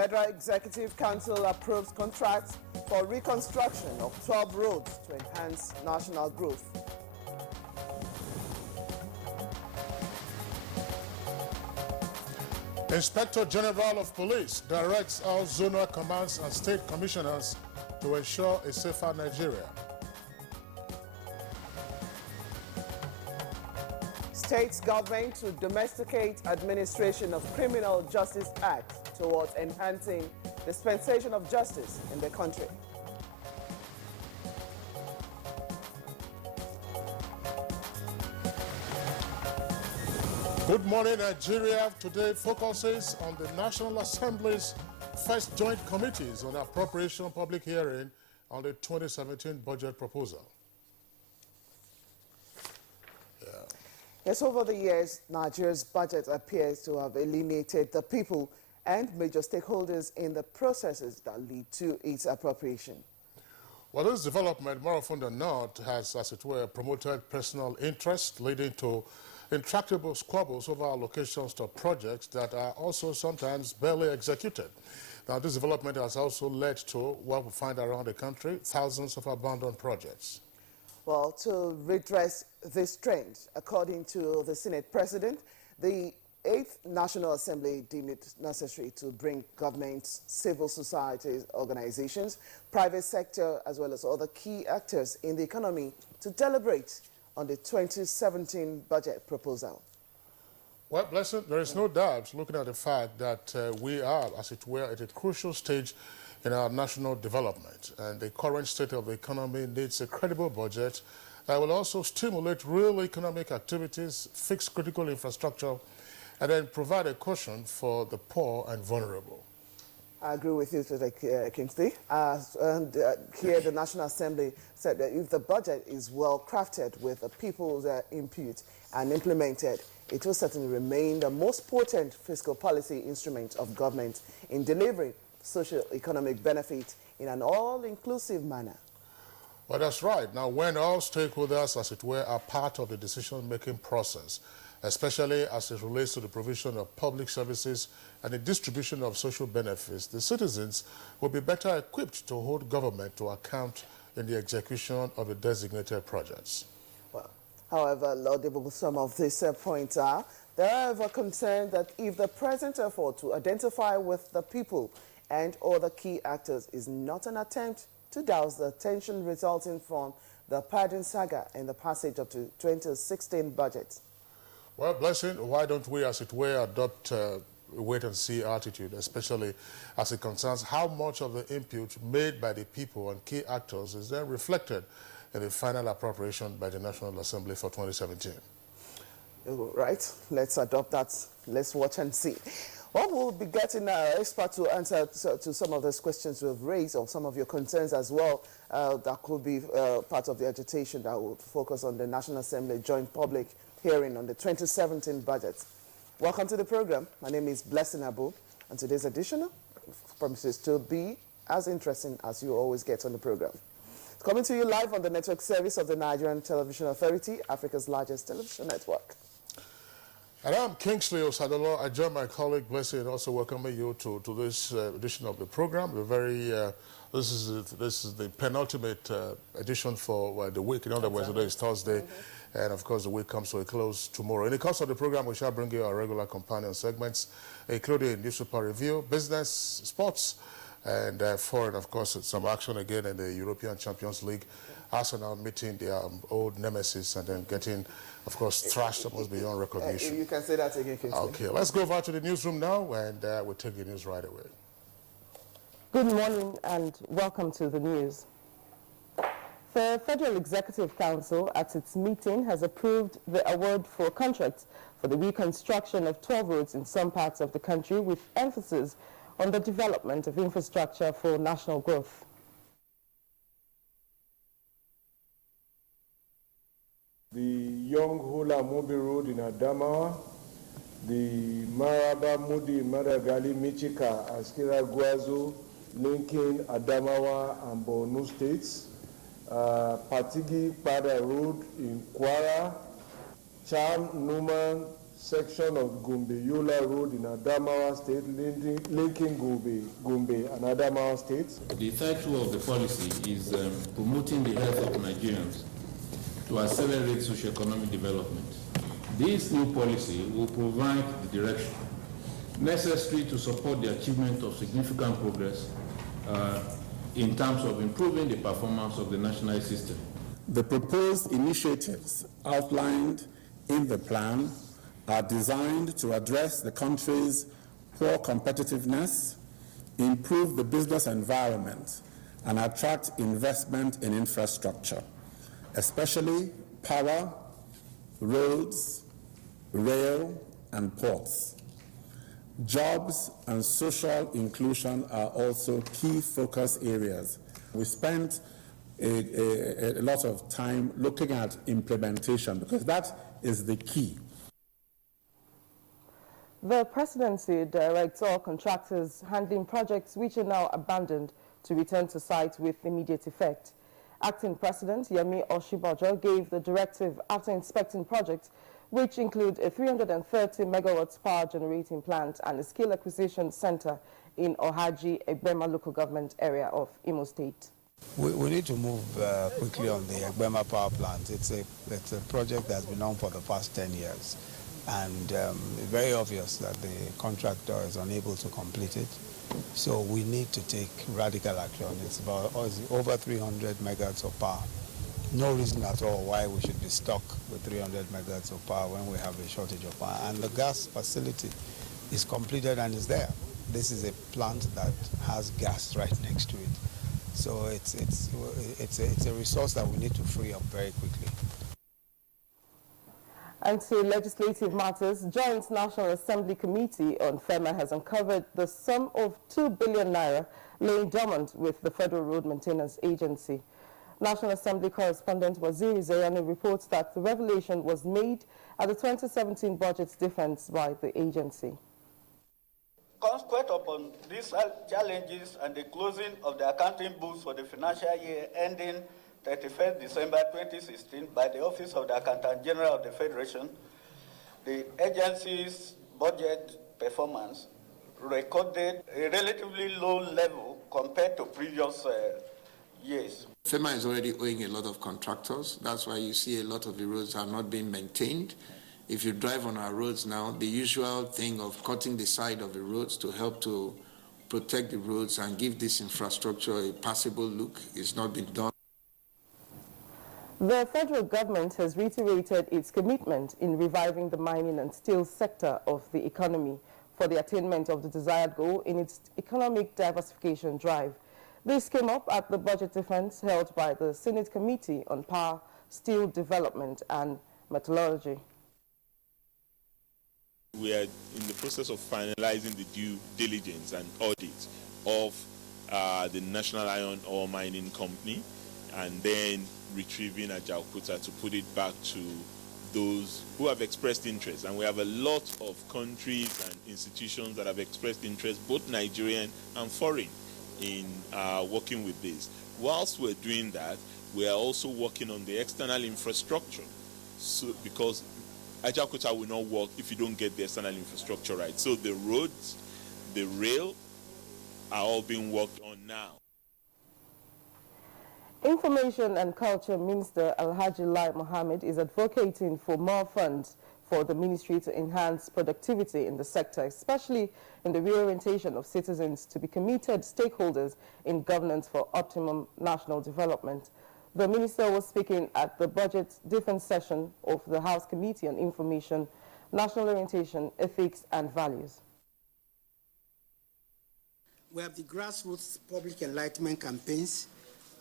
Federal Executive Council approves contracts for reconstruction of 12 roads to enhance national growth. Inspector General of Police directs all zonal commands and state commissioners to ensure a safer Nigeria. States government to domesticate administration of Criminal Justice Act towards enhancing dispensation of justice in the country. Good morning, Nigeria. Today focuses on the National Assembly's first joint committees on appropriation public hearing on the 2017 budget proposal. Yes, over the years, Nigeria's budget appears to have alienated the people and major stakeholders in the processes that lead to its appropriation. Well, this development, more often than not, has, as it were, promoted personal interest, leading to intractable squabbles over allocations to projects that are also sometimes barely executed. Now, this development has also led to what we find around the country, thousands of abandoned projects. Well, to redress this trend, according to the Senate President, the 8th National Assembly deemed it necessary to bring governments, civil society organizations, private sector, as well as other key actors in the economy to deliberate on the 2017 budget proposal. Well, Blessing, there is no doubt, looking at the fact that we are, as it were, at a crucial stage in our national development, and the current state of the economy needs a credible budget that will also stimulate real economic activities, fix critical infrastructure, and then provide a cushion for the poor and vulnerable. I agree with you today, Kingsley. Here, the National Assembly said that if the budget is well crafted with the people's input and implemented, it will certainly remain the most potent fiscal policy instrument of government in delivering socio-economic benefit in an all-inclusive manner. Well, that's right. Now, when all stakeholders, as it were, are part of the decision-making process, especially as it relates to the provision of public services and the distribution of social benefits, the citizens will be better equipped to hold government to account in the execution of the designated projects. Well, however laudable some of these points are, there are however concerns that if the present effort to identify with the people and other key actors is not an attempt to douse the tension resulting from the pardon saga and the passage of the 2016 budget. Well, Blessing, why don't we, as it were, adopt a wait-and-see attitude, especially as it concerns how much of the input made by the people and key actors is then reflected in the final appropriation by the National Assembly for 2017. Right, let's adopt that. Let's watch and see. Well, we'll be getting our expert to answer to some of those questions we've raised, or some of your concerns as well. That could be part of the agitation that would focus on the National Assembly joint public hearing on the 2017 budget. Welcome to the program. My name is Blessing Abu, and today's edition promises to be as interesting as you always get on the program. It's coming to you live on the network service of the Nigerian Television Authority, Africa's largest television network. And I'm Kingsley Osadolo. I join my colleague Blessing in also welcoming you to this edition of the program. The very this is the penultimate edition for the week. In other words, today is Thursday, and of course the week comes to a close tomorrow. In the course of the program, we shall bring you our regular companion segments, including newspaper review, business, sports, and foreign, of course, some action again in the European Champions League. Arsenal meeting their old nemesis and then getting, of course, thrashed almost beyond recognition. You can say that again, Kingsley. Okay, let's go over to the newsroom now, and we'll take the news right away. Good morning and welcome to the news. The Federal Executive Council at its meeting has approved the award for contracts for the reconstruction of 12 roads in some parts of the country, with emphasis on the development of infrastructure for national growth. The Young Hula Mobi Road in Adamawa, the Maraba Mudi Madagali Michika Askira Guazo linking Adamawa and Borno states, Patigi Pada Road in Kwara, Cham Numan section of Gombe-Yola Road in Adamawa State, linking Gombe and Adamawa States. The title of the policy is Promoting the Health of Nigerians to Accelerate Socioeconomic Development. This new policy will provide the direction necessary to support the achievement of significant progress in terms of improving the performance of the national health system. The proposed initiatives outlined in the plan are designed to address the country's poor competitiveness, improve the business environment, and attract investment in infrastructure, especially power, roads, rail, and ports. Jobs and social inclusion are also key focus areas. We spent a lot of time looking at implementation because that is the key. The presidency directs all contractors handling projects which are now abandoned to return to site with immediate effect. Acting President Yemi Oshibajo gave the directive after inspecting projects which include a 330 megawatts power generating plant and a skill acquisition center in Ohaji, Egbema local government area of Imo State. We need to move quickly on the Egbema power plant. It's a project that's been on for the past 10 years. And it's very obvious that the contractor is unable to complete it. So we need to take radical action. It's over 300 megawatts of power. No reason at all why we should be stuck with 300 megawatts of power when we have a shortage of power. And the gas facility is completed and is there. This is a plant that has gas right next to it. So it's a resource that we need to free up very quickly. And to legislative matters, Joint National Assembly Committee on FEMA has uncovered the sum of 2 billion naira laying dormant with the Federal Road Maintenance Agency. National Assembly correspondent Waziri Zayani reports that the revelation was made at the 2017 budget defense by the agency. Consequent upon these challenges and the closing of the accounting books for the financial year ending 31st December 2016 by the Office of the Accountant General of the Federation, the agency's budget performance recorded a relatively low level compared to previous years. FEMA is already owing a lot of contractors. That's why you see a lot of the roads are not being maintained. If you drive on our roads now, the usual thing of cutting the side of the roads to help to protect the roads and give this infrastructure a passable look is not being done. The federal government has reiterated its commitment in reviving the mining and steel sector of the economy for the attainment of the desired goal in its economic diversification drive. This came up at the budget defense held by the Senate Committee on Power, Steel Development and Metallurgy. We are in the process of finalizing the due diligence and audit of the National Iron Ore Mining Company and then retrieving Ajaokuta to put it back to those who have expressed interest. And we have a lot of countries and institutions that have expressed interest, both Nigerian and foreign, in working with this. Whilst we're doing that, we are also working on the external infrastructure. So, because Ajaokuta will not work if you don't get the external infrastructure right. So the roads, the rail are all being worked on now. Information and Culture Minister Alhaji Lai Mohammed is advocating for more funds for the ministry to enhance productivity in the sector, especially in the reorientation of citizens to be committed stakeholders in governance for optimum national development. The minister was speaking at the budget defense session of the House Committee on Information, National Orientation, Ethics and Values. We have the grassroots public enlightenment campaigns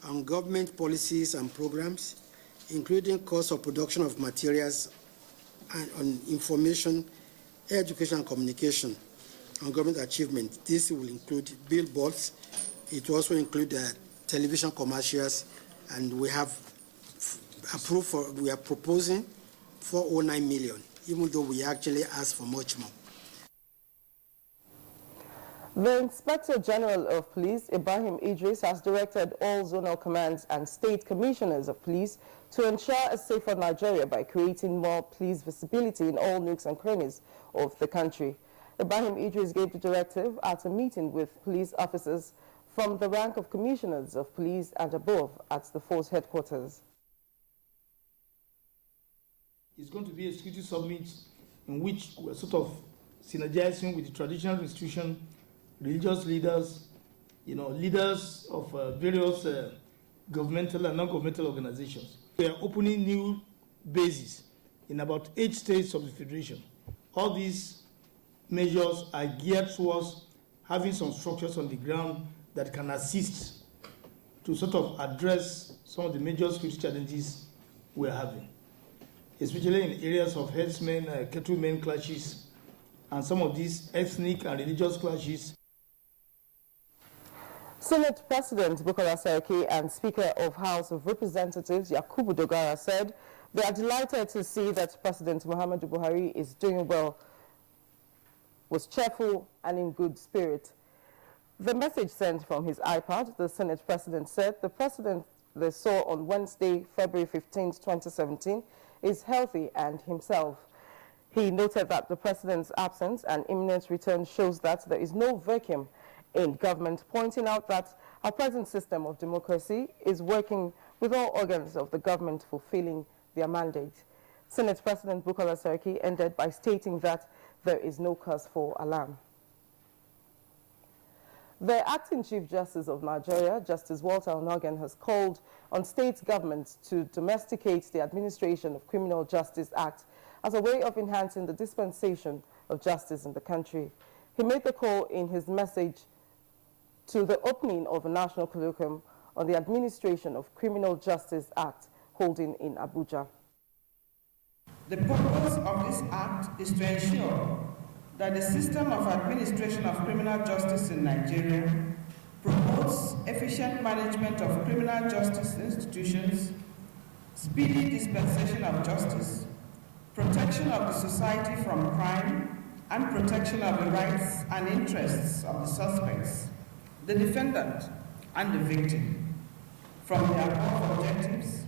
on government policies and programs, including cost of production of materials and on information, education and communication on government achievement. This will include billboards. It will also include television commercials, and we have we are proposing 409 million, even though we actually asked for much more. The Inspector General of Police, Ibrahim Idris, has directed all zonal commands and state commissioners of police to ensure a safer Nigeria by creating more police visibility in all nooks and crannies of the country. Ibrahim Idris gave the directive at a meeting with police officers from the rank of commissioners of police and above at the force headquarters. It's going to be a security summit in which we're sort of synergizing with the traditional institution, religious leaders, leaders of various governmental and non-governmental organizations. We are opening new bases in about 8 states of the Federation. All these measures are geared towards having some structures on the ground that can assist to sort of address some of the major security challenges we're having, especially in areas of herdsmen, cattlemen clashes, and some of these ethnic and religious clashes. Senate President Bukola Saraki and Speaker of House of Representatives Yakubu Dogara said they are delighted to see that President Muhammadu Buhari is doing well, was cheerful and in good spirit. The message sent from his iPad, the Senate President said the President they saw on Wednesday, February 15, 2017, is healthy and himself. He noted that the President's absence and imminent return shows that there is no vacuum in government, pointing out that our present system of democracy is working with all organs of the government fulfilling their mandate. Senate President Bukola Saraki ended by stating that there is no cause for alarm. The Acting Chief Justice of Nigeria, Justice Walter Onogan, has called on state governments to domesticate the Administration of Criminal Justice Act as a way of enhancing the dispensation of justice in the country. He made the call in his message to the opening of a national colloquium on the Administration of Criminal Justice Act holding in Abuja. The purpose of this act is to ensure that the system of administration of criminal justice in Nigeria promotes efficient management of criminal justice institutions, speedy dispensation of justice, protection of the society from crime, and protection of the rights and interests of the suspects, the defendant, and the victim. From the above objectives,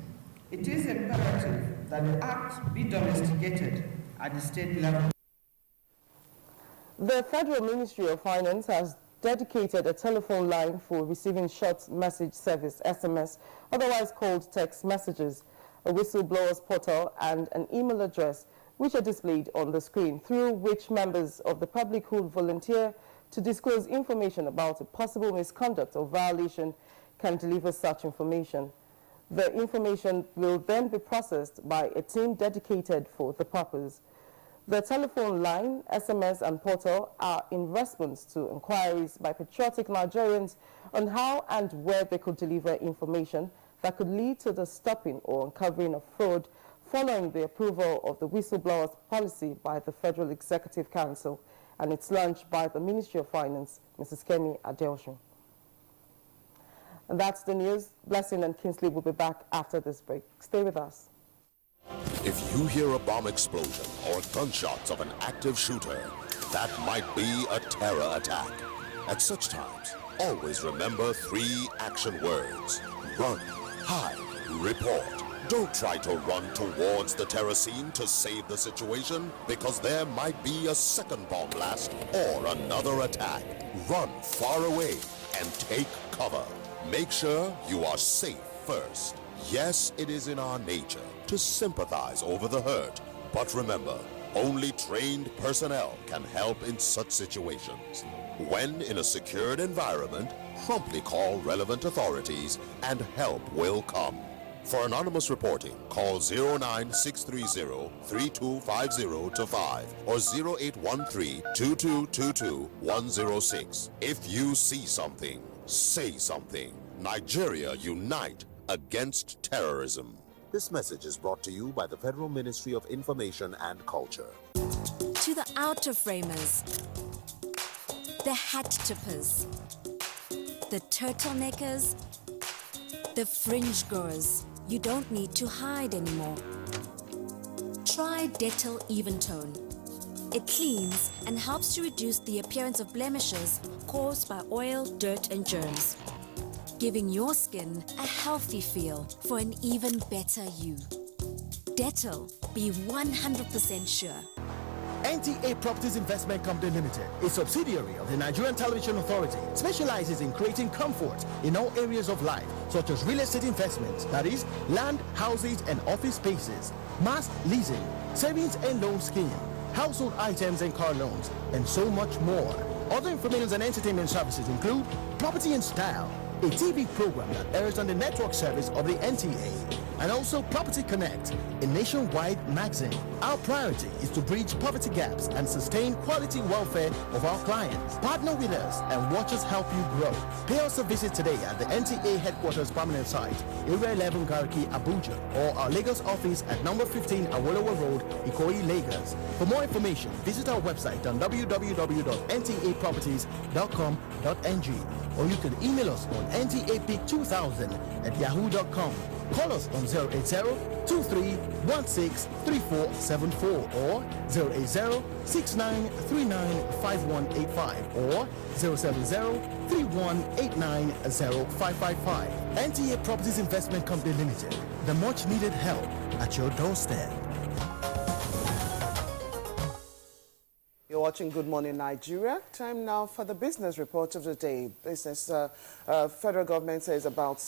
it is imperative that the Act be domesticated at the state level. The Federal Ministry of Finance has dedicated a telephone line for receiving short message service, SMS, otherwise called text messages, a whistleblower's portal, and an email address, which are displayed on the screen, through which members of the public who volunteer to disclose information about a possible misconduct or violation can deliver such information. The information will then be processed by a team dedicated for the purpose. The telephone line, SMS, and portal are in response to inquiries by patriotic Nigerians on how and where they could deliver information that could lead to the stopping or uncovering of fraud following the approval of the whistleblower's policy by the Federal Executive Council and its launch by the Ministry of Finance, Mrs. Kemi Adeosun. And that's the news. Blessing and Kingsley will be back after this break. Stay with us. If you hear a bomb explosion or gunshots of an active shooter, that might be a terror attack. At such times, always remember 3 action words: run, hide, report. Don't try to run towards the terror scene to save the situation, because there might be a second bomb blast or another attack. Run far away and take cover. Make sure you are safe first. Yes, it is in our nature to sympathize over the hurt, but remember, only trained personnel can help in such situations. When in a secured environment, promptly call relevant authorities and help will come. For anonymous reporting, call 09630-3250-5 or 0813-2222-106. If you see something, say something. Nigeria unite against terrorism. This message is brought to you by the Federal Ministry of Information and Culture. To the outer framers, the hat tippers, the turtleneckers, the fringe goers, you don't need to hide anymore. Try Dettol Even Tone. It cleans and helps to reduce the appearance of blemishes caused by oil, dirt, and germs. giving your skin a healthy feel for an even better you. Dettol, be 100% sure. NTA Properties Investment Company Limited, a subsidiary of the Nigerian Television Authority, specializes in creating comfort in all areas of life, such as real estate investments, that is, land, houses, and office spaces, mass leasing, savings and loan scheme, household items and car loans, and so much more. Other information and entertainment services include Property in Style, a TV program that airs on the network service of the NTA, and also Property Connect, a nationwide magazine. Our priority is to bridge poverty gaps and sustain quality welfare of our clients. Partner with us and watch us help you grow. Pay us a visit today at the NTA headquarters permanent site, Area 11 Garki, Abuja, or our Lagos office at number 15 Awolowo Road, Ikoyi, Lagos. For more information, visit our website on www.ntaproperties.com.ng, or you can email us on ntap2000@yahoo.com. Call us on 080-2316-3474 or 080-6939-5185 or 070-3189-0555. NTA Properties Investment Company Limited, the much needed help at your doorstep. You're watching Good Morning Nigeria. Time now for the business report of the day. Federal government says about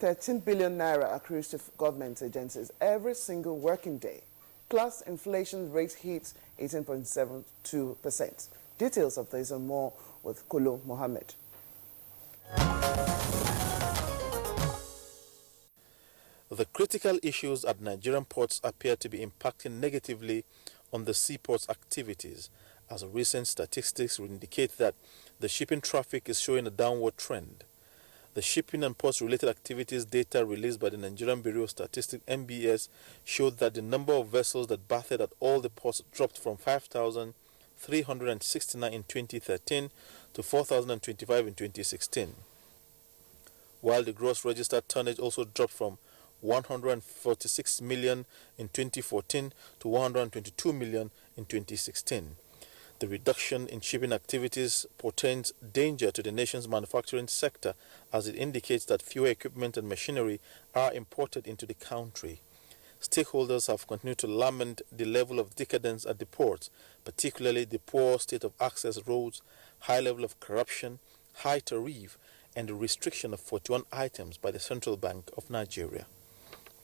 13 billion naira accrues to government agencies every single working day. Plus, inflation rate hits 18.72%. Details of this and more with Kolo Mohammed. The critical issues at Nigerian ports appear to be impacting negatively on the seaport's activities, as recent statistics indicate that the shipping traffic is showing a downward trend. The shipping and ports-related activities data released by the Nigerian Bureau of Statistics (NBS) showed that the number of vessels that bathed at all the ports dropped from 5,369 in 2013 to 4,025 in 2016, while the gross registered tonnage also dropped from 146 million in 2014 to 122 million in 2016. The reduction in shipping activities portends danger to the nation's manufacturing sector, as it indicates that fewer equipment and machinery are imported into the country. Stakeholders have continued to lament the level of decadence at the ports, particularly the poor state of access roads, high level of corruption, high tariff, and the restriction of 41 items by the Central Bank of Nigeria.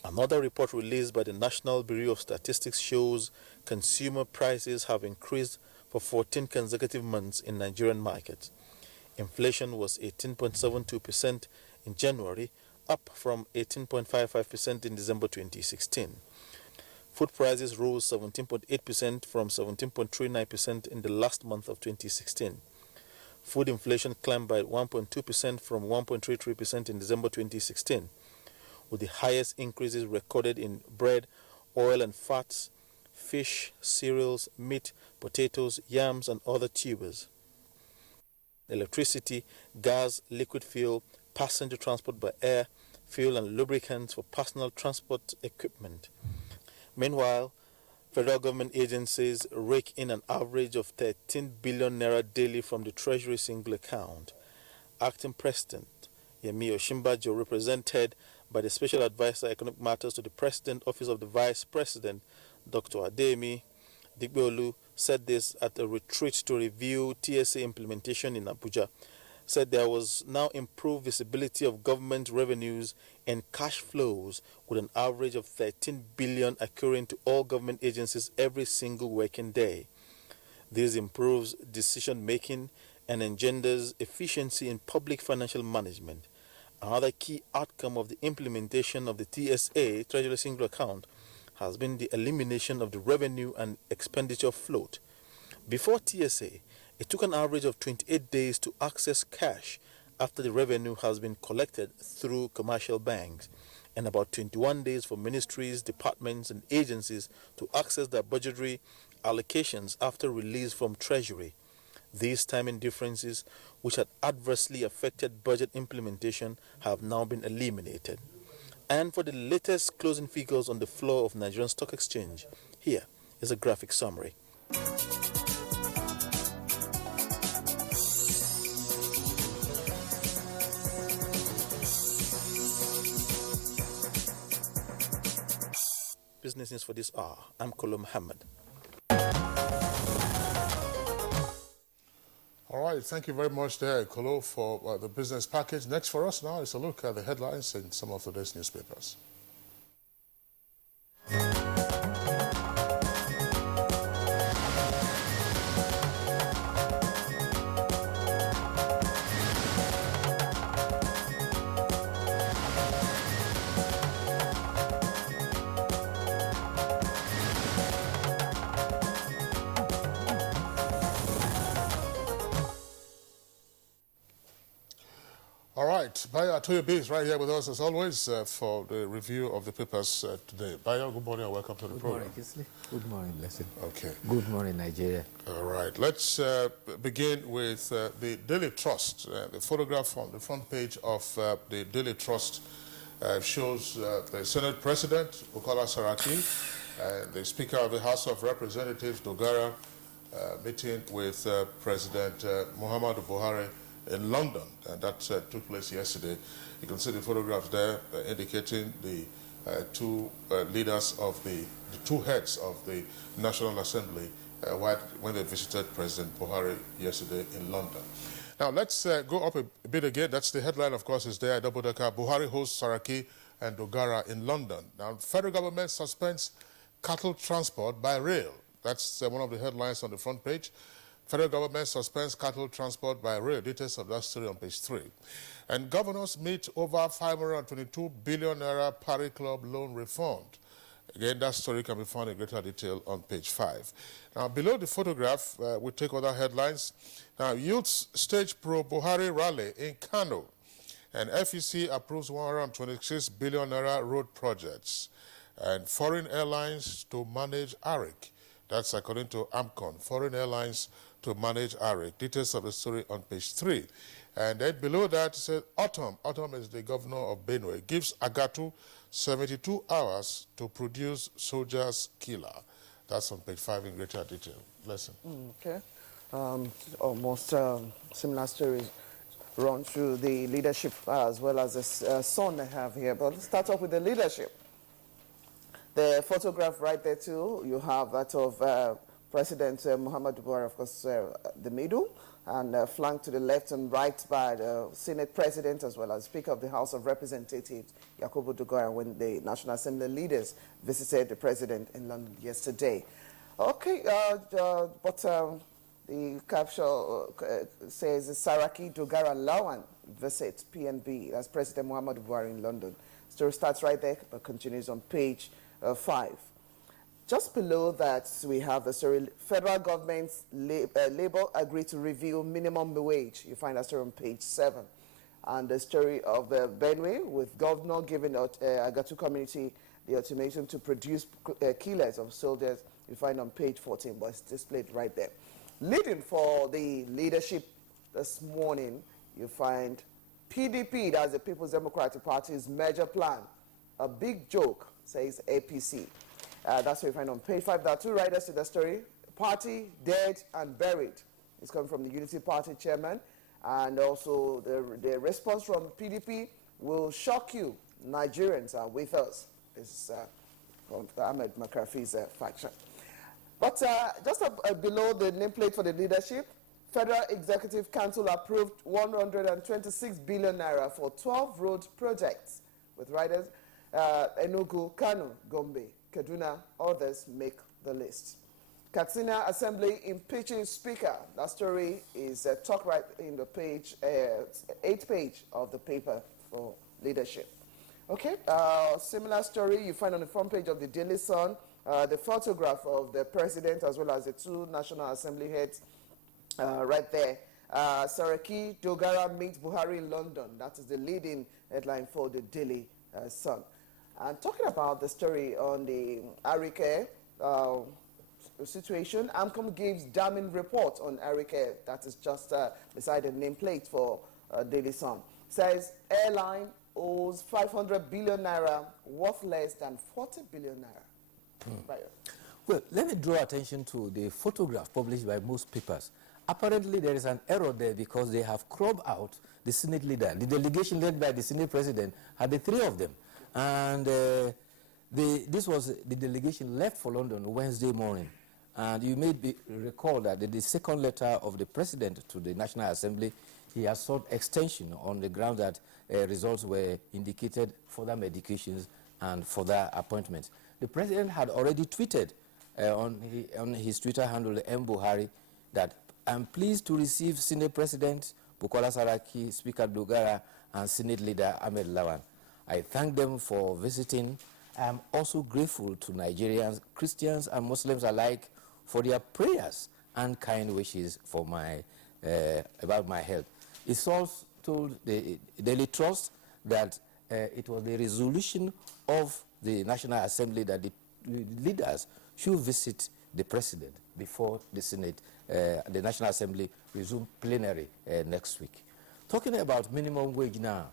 Another report released by the National Bureau of Statistics shows consumer prices have increased for 14 consecutive months in Nigerian markets. Inflation was 18.72% in January, up from 18.55% in December 2016. Food prices rose 17.8% from 17.39% in the last month of 2016. Food inflation climbed by 1.2% from 1.33% in December 2016, with the highest increases recorded in bread, oil and fats, fish, cereals, meat, potatoes, yams, and other tubers. Electricity, gas, liquid fuel, passenger transport by air, fuel and lubricants for personal transport equipment. Meanwhile, federal government agencies rake in an average of 13 billion naira daily from the Treasury single account. Acting President Yemi Osinbajo, represented by the Special Advisor Economic Matters to the President, Office of the Vice President, Dr. Ademi Digbeolu, said this at a retreat to review TSA implementation in Abuja. Said there was now improved visibility of government revenues and cash flows, with an average of 13 billion occurring to all government agencies every single working day. This improves decision making and engenders efficiency in public financial management. Another key outcome of the implementation of the TSA Treasury Single Account has been the elimination of the revenue and expenditure float. Before TSA, it took an average of 28 days to access cash after the revenue has been collected through commercial banks, and about 21 days for ministries, departments, and agencies to access their budgetary allocations after release from Treasury. These timing differences, which had adversely affected budget implementation, have now been eliminated. And for the latest closing figures on the floor of Nigerian Stock Exchange, here is a graphic summary. business news for this hour. I'm Kolo Muhammad. All right, thank you very much there, Kolo, for the business package. Next for us now is a look at the headlines in some of today's newspapers. All right, Bayo Atoyobi is right here with us as always for the review of the papers today. Bayo, good morning and welcome to the program. Good morning, Kisley. Good morning, Blessing. Okay. Good morning, Nigeria. All right, let's begin with the Daily Trust. The photograph on the front page of the Daily Trust shows the Senate President, Bukola Saraki, and the Speaker of the House of Representatives, Dogara, meeting with President Muhammadu Buhari in London, and that took place yesterday. You can see the photographs there indicating the two leaders of the two heads of the National Assembly when they visited President Buhari yesterday in London. Now let's go up a bit again. That's the headline, of course, is there. Double-decker, Buhari hosts Saraki and Dogara in London. Now, federal government suspends cattle transport by rail. That's one of the headlines on the front page. Federal government suspends cattle transport by rail. Details of that story on page 3. And governors meet over 522 billion naira Party Club loan refund. Again, that story can be found in greater detail on page 5. Now, below the photograph, we take other headlines. Now, youths stage pro-Buhari rally in Kano. And FEC approves 126 billion naira road projects. And foreign airlines to manage ARIC. That's according to AMCON. Foreign airlines to manage ARIC. Details of the story on page 3. And then below that, it says Autumn. Autumn is the governor of Benue. Gives Agatu 72 hours to produce soldiers' killer. That's on page 5 in greater detail. Lesson. Okay. Almost similar stories run through the leadership as well as the son I have here. But let's start off with the leadership. The photograph right there too, you have that of President Muhammadu Buhari, of course, the middle, and flanked to the left and right by the Senate President as well as Speaker of the House of Representatives, Yakubu Dogara, when the National Assembly leaders visited the President in London yesterday. Okay, but the caption says Saraki Dogara Lawan visit PNB. That's President Muhammadu Buhari in London. Story starts right there, but continues on page 5. Just below that, we have the story, federal government's labor agreed to review minimum wage. You find that story on page 7. And the story of Benue, with governor giving Agatu community the ultimatum to produce killers of soldiers. You find on page 14, but it's displayed right there. Leading for the leadership this morning, you find PDP, that's the People's Democratic Party's major plan. A big joke, says APC. That's what you find on page 5. There are 2 writers to the story. Party, dead and buried. It's coming from the Unity Party chairman. And also the response from PDP will shock you. Nigerians are with us. This is from Ahmed McCarthy's faction. But just below the nameplate for the leadership, Federal Executive Council approved 126 billion naira for 12 road projects with riders Enugu, Kano, Gombe, Kaduna, others make the list. Katsina Assembly impeaching Speaker. That story is talked right in the page, 8th page of the paper for leadership. Okay, similar story you find on the front page of the Daily Sun, the photograph of the president as well as the 2 National Assembly heads right there. Saraki Dogara meets Buhari in London. That is the leading headline for the Daily Sun. And talking about the story on the Arike situation, AMCOM gives damning report on Arike. That is just beside the nameplate for Daily Sun. Says airline owes 500 billion naira, worth less than 40 billion naira. Well, let me draw attention to the photograph published by most papers. Apparently, there is an error there because they have cropped out the Senate leader. The delegation led by the Senate President had the 3 of them. And the This was the delegation left for London Wednesday morning. And you may recall that in the second letter of the President to the National Assembly, he has sought extension on the ground that results were indicated for further medications and further appointments. The President had already tweeted on his Twitter handle, M. Buhari, that I'm pleased to receive Senate President Bukola Saraki, Speaker Dogara, and Senate Leader Ahmed Lawan. I thank them for visiting. I am also grateful to Nigerians, Christians, and Muslims alike for their prayers and kind wishes for about my health. It's also told the Daily Trust that it was the resolution of the National Assembly that the leaders should visit the President before the Senate, the National Assembly resume plenary next week. Talking about minimum wage now,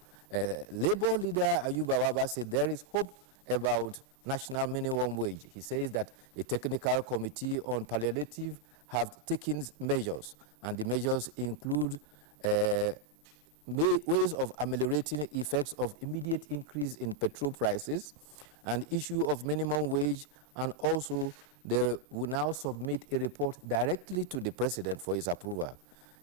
Labour leader Ayuba Waba said there is hope about national minimum wage. He says that a technical committee on palliative have taken measures, and the measures include ways of ameliorating effects of immediate increase in petrol prices, an issue of minimum wage, and also they will now submit a report directly to the President for his approval.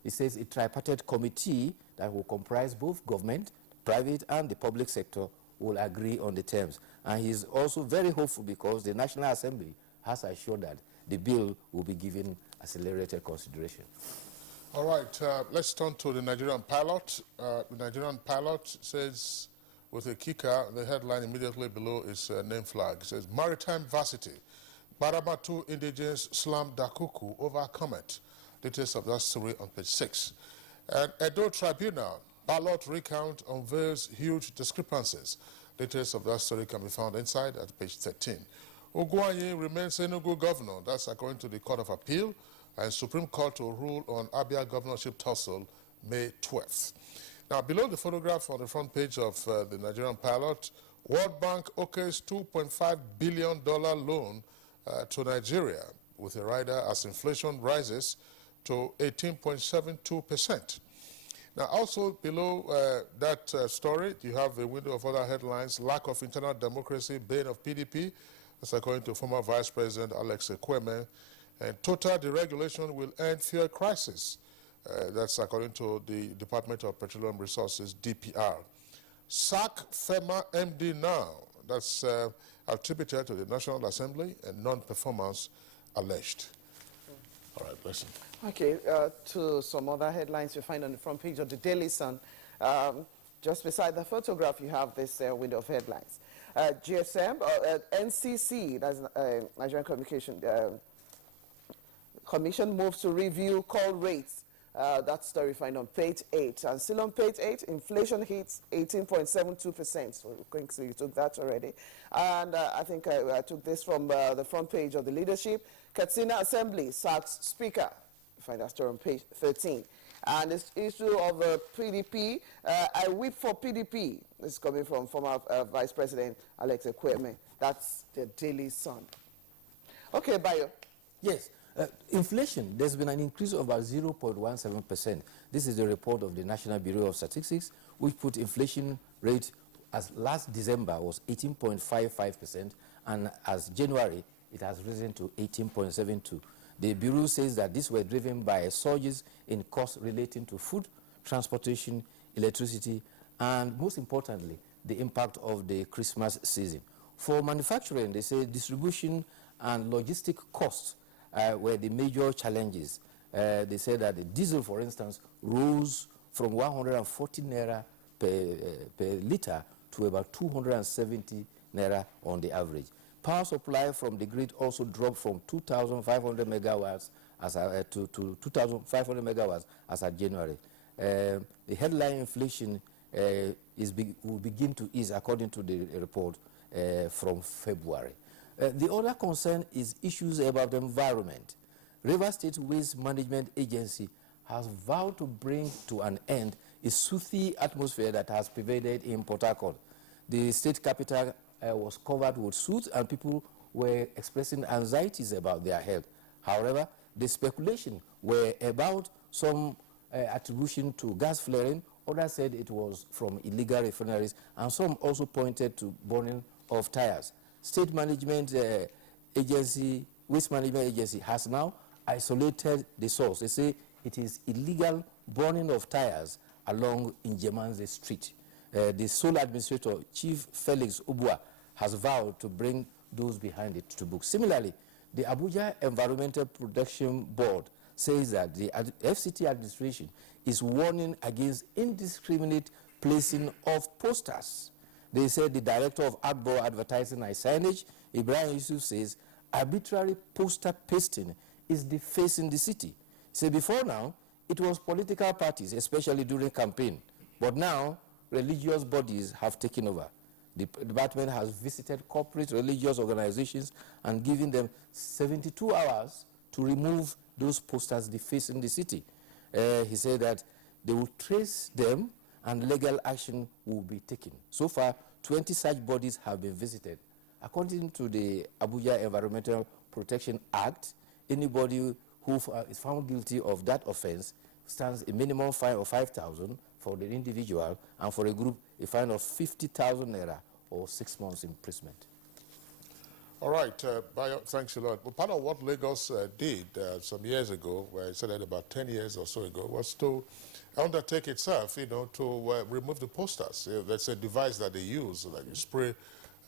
He says a tripartite committee that will comprise both government, private, and the public sector will agree on the terms. And he's also very hopeful because the National Assembly has assured that the bill will be given accelerated consideration. All right, let's turn to the Nigerian pilot. The Nigerian pilot says, with a kicker, the headline immediately below is name flag. It says, Maritime Varsity, Baramatu indigents slam Dakuku over comment. Details of that story on page 6. And Edo Tribunal, ballot recount unveils huge discrepancies. Details of that story can be found inside at page 13. Ogwanye remains Enugu governor. That's according to the Court of Appeal. And Supreme Court to rule on Abia governorship tussle May 12th. Now, below the photograph on the front page of the Nigerian pilot, World Bank okays $2.5 billion loan to Nigeria with a rider as inflation rises to 18.72%. Now, also below that story, you have a window of other headlines. Lack of internal democracy, bane of PDP. That's according to former Vice President Alex Ekweme. And total deregulation will end fuel crisis. That's according to the Department of Petroleum Resources, DPR. Sack FEMA MD now. That's attributed to the National Assembly and non-performance alleged. All right, bless you. Okay, to some other headlines you find on the front page of the Daily Sun. Just beside the photograph, you have this window of headlines. GSM, NCC, that's Nigerian Communication Commission, moves to review call rates. That story found on page 8. And still on page 8, inflation hits 18.72%. So you took that already. And I think I took this from the front page of the leadership. Katsina Assembly sacks Speaker. You find that story on page 13. And this issue of PDP, I whip for PDP. This is coming from former Vice President Alex Ekweme. That's the Daily Sun. Okay, Bayo. Yes. Inflation, there's been an increase of about 0.17%. This is the report of the National Bureau of Statistics, which put inflation rate as last December was 18.55%, and as January, it has risen to 18.72%. The Bureau says that these were driven by surges in costs relating to food, transportation, electricity, and most importantly, the impact of the Christmas season. For manufacturing, they say distribution and logistic costs were the major challenges. They said that the diesel, for instance, rose from 140 naira per litre to about 270 naira on the average. Power supply from the grid also dropped from 2,500 megawatts to 2,500 megawatts as of January. The headline inflation will begin to ease according to the report from February. The other concern is issues about the environment. Rivers State Waste Management Agency has vowed to bring to an end a soothing atmosphere that has pervaded in Port Harcourt. The state capital was covered with soot and people were expressing anxieties about their health. However, the speculation were about some attribution to gas flaring. Others said it was from illegal refineries, and some also pointed to burning of tires. State Management Agency, Waste Management Agency has now isolated the source. They say it is illegal burning of tires along Injemanze Street. The sole administrator, Chief Felix Ubua, has vowed to bring those behind it to book. Similarly, the Abuja Environmental Protection Board says that the FCT administration is warning against indiscriminate placing of posters. They said the director of Agbo Advertising and Signage, Ibrahim Yusuf, says arbitrary poster pasting is defacing the city. He said before now, it was political parties, especially during campaign, but now religious bodies have taken over. The department has visited corporate religious organizations and given them 72 hours to remove those posters defacing the city. He said that they will trace them and legal action will be taken. So far, 20 such bodies have been visited. According to the Abuja Environmental Protection Act, anybody who is found guilty of that offense stands a minimum fine of 5,000 for the individual, and for a group, a fine of 50,000 naira or 6 months imprisonment. All right, Bayo, thanks a lot. Well, part of what Lagos did some years ago, where I said that about 10 years or so ago, was to undertake itself, to remove the posters. That's a device that they use, like you spray,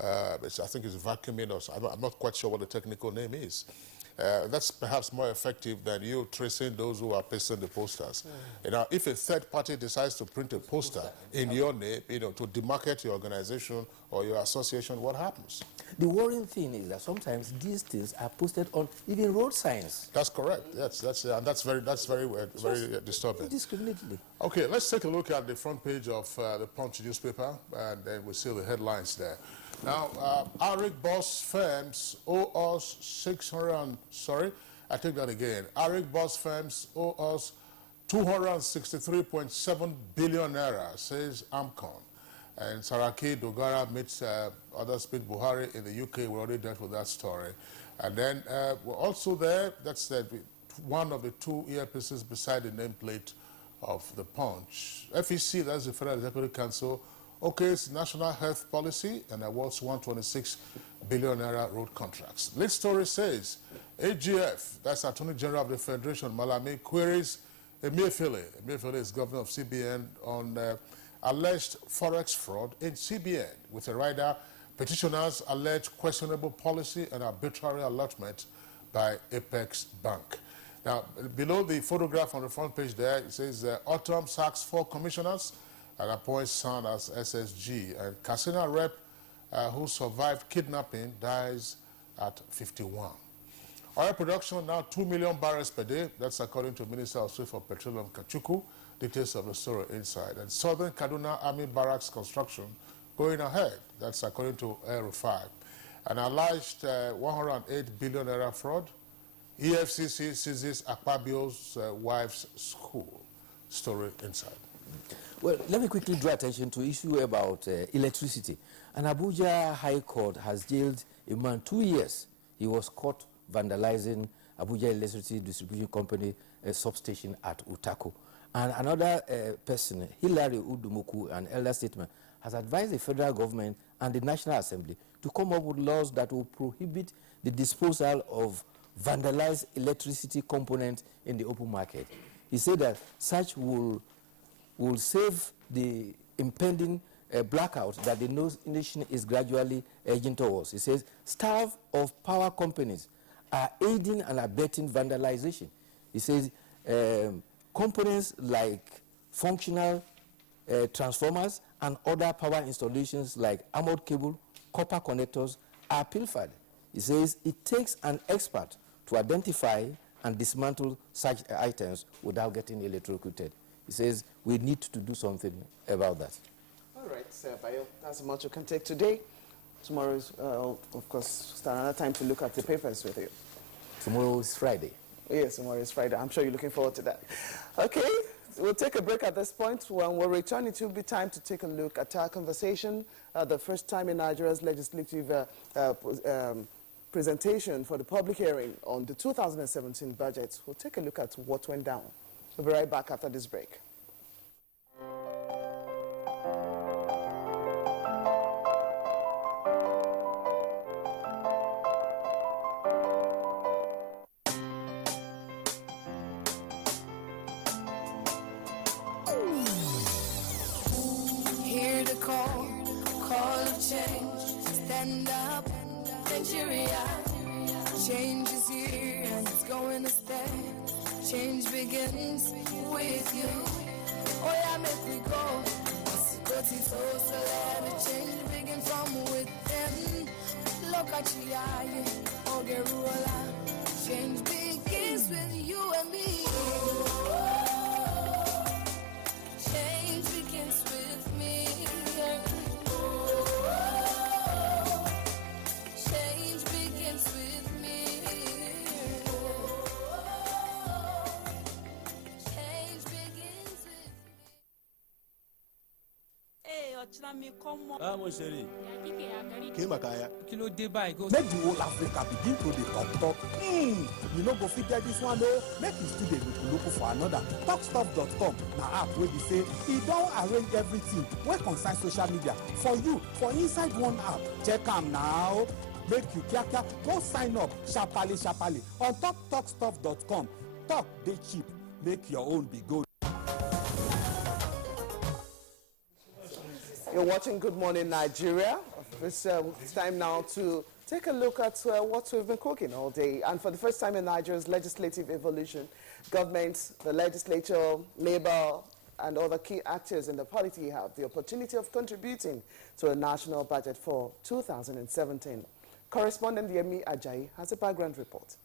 I think it's vacuuming or something. I'm not quite sure what the technical name is. That's perhaps more effective than you tracing those who are pasting the posters. Now, if a third party decides to print a poster in your name, to demarcate your organization or your association, what happens? The worrying thing is that sometimes these things are posted on even road signs. That's correct. And that's very disturbing. Indiscriminately. Okay, let's take a look at the front page of the Punch newspaper, and then we'll see the headlines there. Now, Arik Boss firms owe us Arik Boss firms owe us 263.7 billion naira, says AMCON. And Saraki Dogara meets others meet Buhari in the UK. We already dealt with that story. And then we're also there, that's one of the two earpieces beside the nameplate of the Punch. FEC, that's the Federal Executive Council, OK's National Health Policy and awards 126 billion naira road contracts. Lead story says AGF, that's Attorney General of the Federation, Malami, queries Emefiele. Emefiele is governor of CBN on alleged forex fraud in CBN. With a rider, petitioners allege questionable policy and arbitrary allotment by Apex Bank. Now, below the photograph on the front page there, it says Autumn sacks 4 commissioners and appoints son as SSG. And Katsina rep who survived kidnapping dies at 51. Oil production now 2 million barrels per day. That's according to Minister of State for Petroleum Kachuku. Details of the story inside. And Southern Kaduna Army Barracks construction going ahead. That's according to Air 5. An alleged 108 billion naira fraud. EFCC seizes Akpabio's wife's school. Story inside. Well, let me quickly draw attention to issue about electricity. An Abuja High Court has jailed a man 2 years. He was caught vandalizing Abuja Electricity Distribution Company substation at Utako. And another person, Hilary Udumuku, an elder statesman, has advised the federal government and the National Assembly to come up with laws that will prohibit the disposal of vandalized electricity components in the open market. He said that such will save the impending blackout that the nation is gradually edging towards. He says staff of power companies are aiding and abetting vandalization. He says components like functional transformers and other power installations like armored cable, copper connectors are pilfered. He says it takes an expert to identify and dismantle such items without getting electrocuted. He says we need to do something about that. All right, Sir Bayo, that's much you can take today. Tomorrow is, of course, another time to look at the papers with you. Tomorrow is Friday. Yes, tomorrow is Friday. I'm sure you're looking forward to that. Okay, we'll take a break at this point. When we'll return, it will be time to take a look at our conversation. The first time in Nigeria's legislative presentation for the public hearing on the 2017 budget. We'll take a look at what went down. We'll be right back after this break. Nigeria. Change is here and it's going to stay. Change begins with you. Oh yeah, make we go. Go to so let the change begin from within. Look at you, Ogerula. Change begins with you and me. Change begins with me. Change begins with me. Change begins with me. Hey, Ochlami, come on. Ah, mon chéri. Kilo dey by go. Make the whole Africa begin to the talk. You no go fit get this one though. Make you still dey look for another. Talkstuff.com na app wey be say e don arrange everything wey concern social media for you for inside one app. Check am now. Make you kia go sign up sharparly on top talkstuff.com. Talk dey cheap. Make your own be good. You're watching Good Morning Nigeria. It's time now to take a look at what we've been cooking all day. And for the first time in Nigeria's legislative evolution, government, the legislature, labor, and other key actors in the polity have the opportunity of contributing to a national budget for 2017. Correspondent Yemi Ajayi has a background report.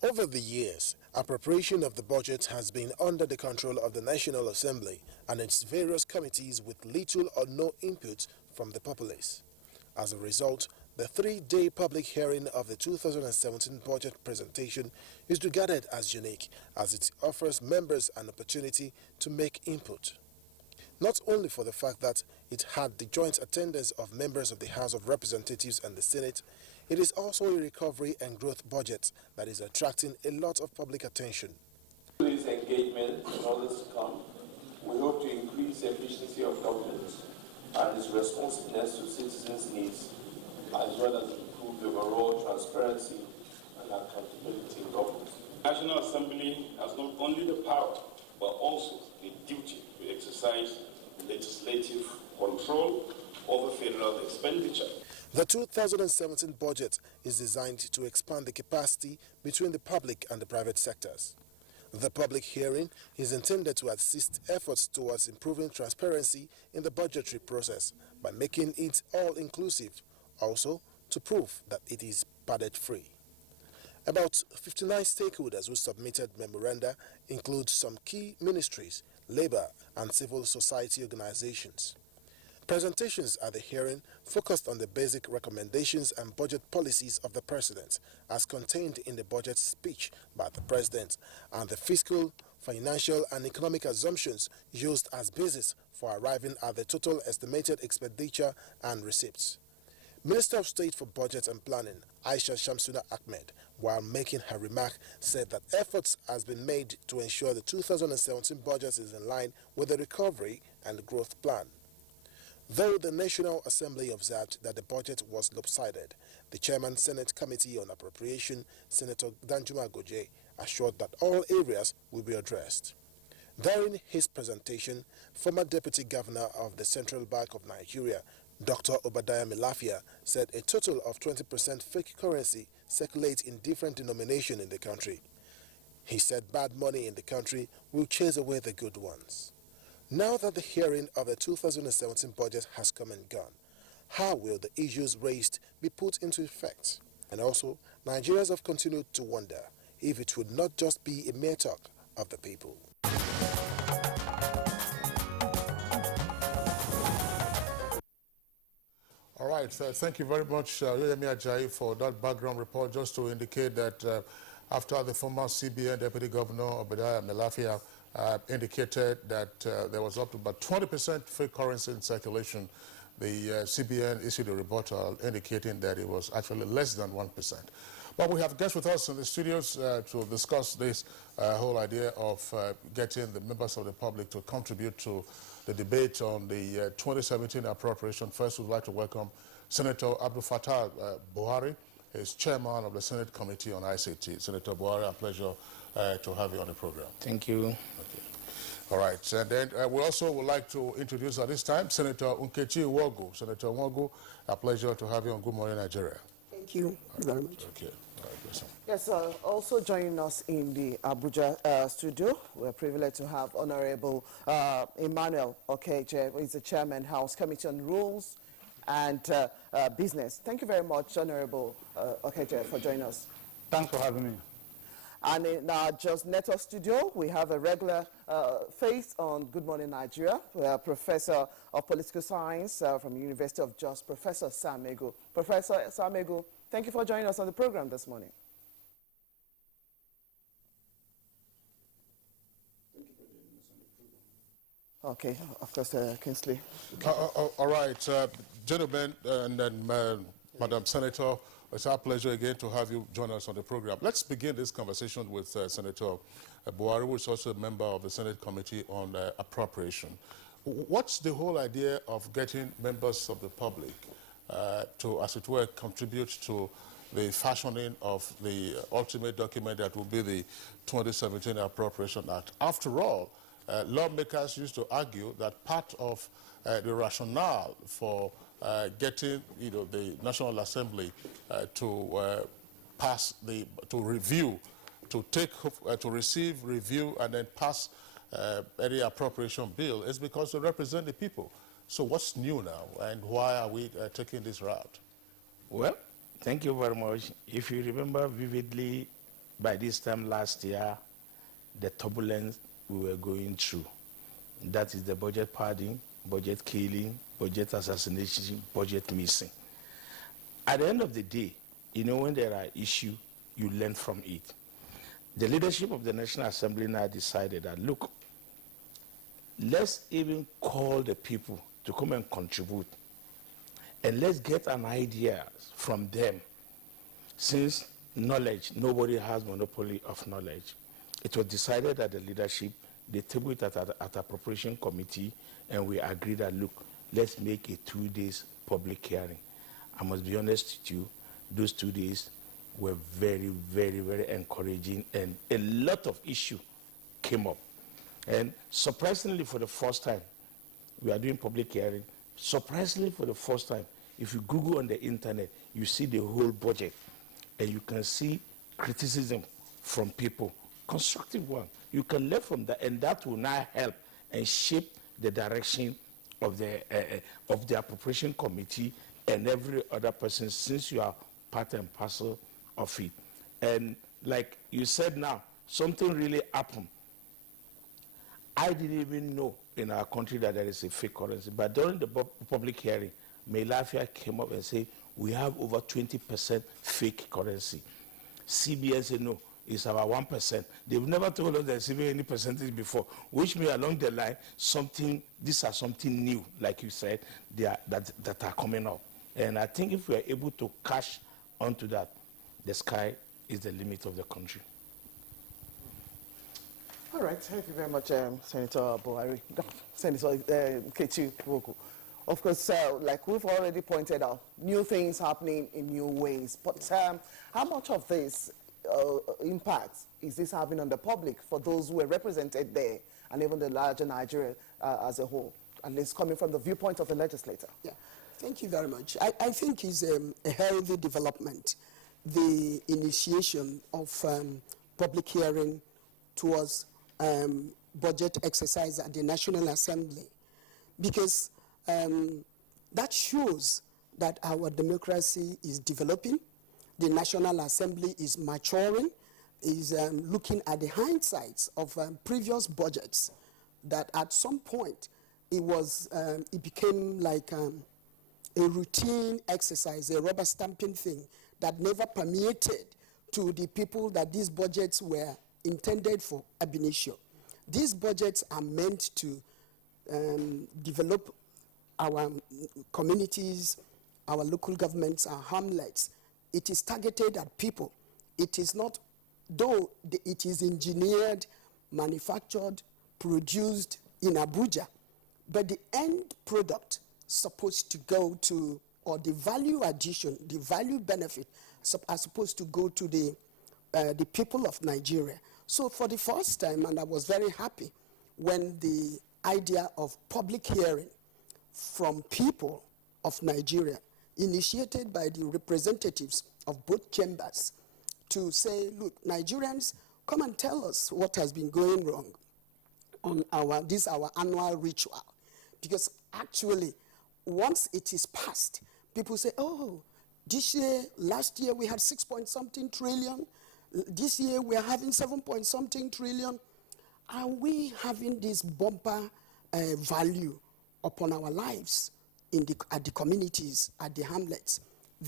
Over the years, appropriation of the budget has been under the control of the National Assembly and its various committees with little or no input from the populace. As a result, the three-day public hearing of the 2017 budget presentation is regarded as unique as it offers members an opportunity to make input. Not only for the fact that it had the joint attendance of members of the House of Representatives and the Senate, it is also a recovery and growth budget that is attracting a lot of public attention. Through this engagement and others to come, we hope to increase the efficiency of government and its responsiveness to citizens' needs, as well as improve the overall transparency and accountability in government. The National Assembly has not only the power, but also the duty to exercise legislative control over federal expenditure. The 2017 budget is designed to expand the capacity between the public and the private sectors. The public hearing is intended to assist efforts towards improving transparency in the budgetary process by making it all-inclusive, also to prove that it is budget-free. About 59 stakeholders who submitted memoranda include some key ministries, labor, and civil society organizations. Presentations at the hearing focused on the basic recommendations and budget policies of the President as contained in the budget speech by the President and the fiscal, financial and economic assumptions used as basis for arriving at the total estimated expenditure and receipts. Minister of State for Budget and Planning, Aisha Shamsuna Ahmed, while making her remark, said that efforts has been made to ensure the 2017 budget is in line with the recovery and growth plan. Though the National Assembly observed that the budget was lopsided, the Chairman Senate Committee on Appropriation, Senator Danjuma Goje, assured that all areas will be addressed. During his presentation, former Deputy Governor of the Central Bank of Nigeria, Dr. Obadiah Melafia, said a total of 20% fake currency circulates in different denominations in the country. He said bad money in the country will chase away the good ones. Now that the hearing of the 2017 budget has come and gone, how will the issues raised be put into effect? And also, Nigerians have continued to wonder if it would not just be a mere talk of the people. All right, thank you very much, Yemi Ajayi, for that background report. Just to indicate that after the former CBN Deputy Governor, Obadiah Melafia, indicated that there was up to about 20% fake currency in circulation, the CBN issued a rebuttal indicating that it was actually less than 1%. But we have guests with us in the studios to discuss this whole idea of getting the members of the public to contribute to the debate on the 2017 appropriation. First, we'd like to welcome Senator Abdul Fattah Buhari. He's chairman of the Senate Committee on ICT. Senator Buhari, a pleasure to have you on the program. Thank you. Okay. All right, and then we also would like to introduce at this time Senator Nkechi Nwogu. Senator Nwogu, a pleasure to have you on Good Morning Nigeria. Thank you very much. Okay. All right, listen. Yes, also joining us in the Abuja studio, we're privileged to have Honorable Emmanuel Okeje, who is the Chairman, House Committee on Rules and Business. Thank you very much, Honorable Okeje, for joining us. Thanks for having me. And in our Just Network studio, we have a regular face on Good Morning Nigeria, Professor of Political Science from the University of Jos, Professor Sam Egu. Professor Sam Egu, thank you for joining us on the program this morning. Okay, of course, Kingsley. All right, gentlemen, and then Madam Senator, it's our pleasure again to have you join us on the program. Let's begin this conversation with Senator Buhari, who is also a member of the Senate Committee on Appropriation. What's the whole idea of getting members of the public to, as it were, contribute to the fashioning of the ultimate document that will be the 2017 Appropriation Act? After all, lawmakers used to argue that part of the rationale for getting, the National Assembly to pass to review, to receive, review, and then pass any appropriation bill is because they represent the people. So what's new now, and why are we taking this route? Well, thank you very much. If you remember vividly, by this time last year, the turbulence we were going through, that is the budget padding, budget killing, budget assassination, budget missing. At the end of the day, when there are issues, you learn from it. The leadership of the National Assembly now decided that, look, let's even call the people to come and contribute, and let's get an idea from them. Since knowledge, nobody has monopoly of knowledge, it was decided that the leadership, they tabled it at appropriation committee, and we agreed that, look, let's make a 2 days public hearing. I must be honest with you, those 2 days were very, very, very encouraging, and a lot of issues came up. And surprisingly, for the first time, we are doing public hearing. Surprisingly, for the first time, if you Google on the internet, you see the whole budget, and you can see criticism from people, constructive one. You can learn from that, and that will now help and shape the direction of the appropriation committee and every other person, since you are part and parcel of it. And like you said now, something really happened. I didn't even know in our country that there is a fake currency, but during the public hearing, Melafia came up and said, we have over 20% fake currency. CBN said, no, it's about 1%. They've never told us there's even any percentage before, which means along the line, these are something new, like you said, that are coming up. And I think if we are able to cash onto that, the sky is the limit of the country. All right, thank you very much, Senator Buhari. Senator Nkechi Nwogu. Of course, like we've already pointed out, new things happening in new ways. But how much of this impact is this having on the public for those who are represented there and even the larger Nigeria as a whole, at least coming from the viewpoint of the legislator? Yeah, thank you very much. I think it's a healthy development, the initiation of public hearing towards budget exercise at the National Assembly, because that shows that our democracy is developing, the National Assembly is maturing, is looking at the hindsights of previous budgets, that at some point it became like a routine exercise, a rubber stamping thing that never permeated to the people that these budgets were intended for ab initio. These budgets are meant to develop our communities, our local governments, our hamlets. It is targeted at people. It is not, though it is engineered, manufactured, produced in Abuja, but the end product supposed to go to, or the value addition, the value benefit are supposed to go to the people of Nigeria. So for the first time, and I was very happy when the idea of public hearing from people of Nigeria, initiated by the representatives of both chambers, to say, look, Nigerians, come and tell us what has been going wrong on our annual ritual. Because actually, once it is passed, people say, oh, this year, last year we had 6-point-something trillion. This year we are having 7-point-something trillion. Are we having this bumper value upon our lives at the communities, at the hamlets?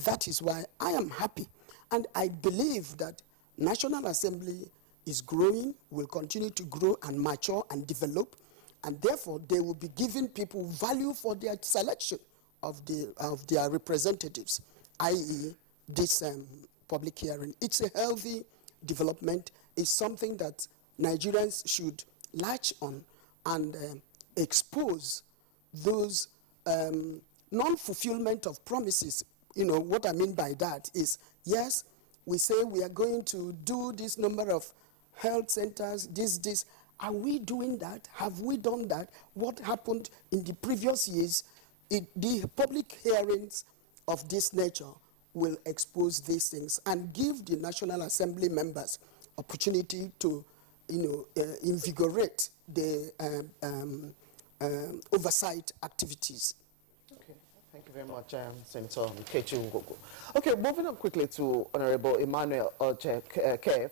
That is why I am happy. And I believe that National Assembly is growing, will continue to grow and mature and develop, and therefore they will be giving people value for their selection of their representatives, i.e. this public hearing. It's a healthy development. It's something that Nigerians should latch on and expose those non-fulfillment of promises. You know, what I mean by that is, yes, we say we are going to do this number of health centers, this. Are we doing that? Have we done that? What happened in the previous years? The public hearings of this nature will expose these things and give the National Assembly members opportunity to, invigorate the oversight activities. Okay, thank you very much, Senator Kechi Ngogo. Okay, moving on quickly to Honorable Emmanuel Kev.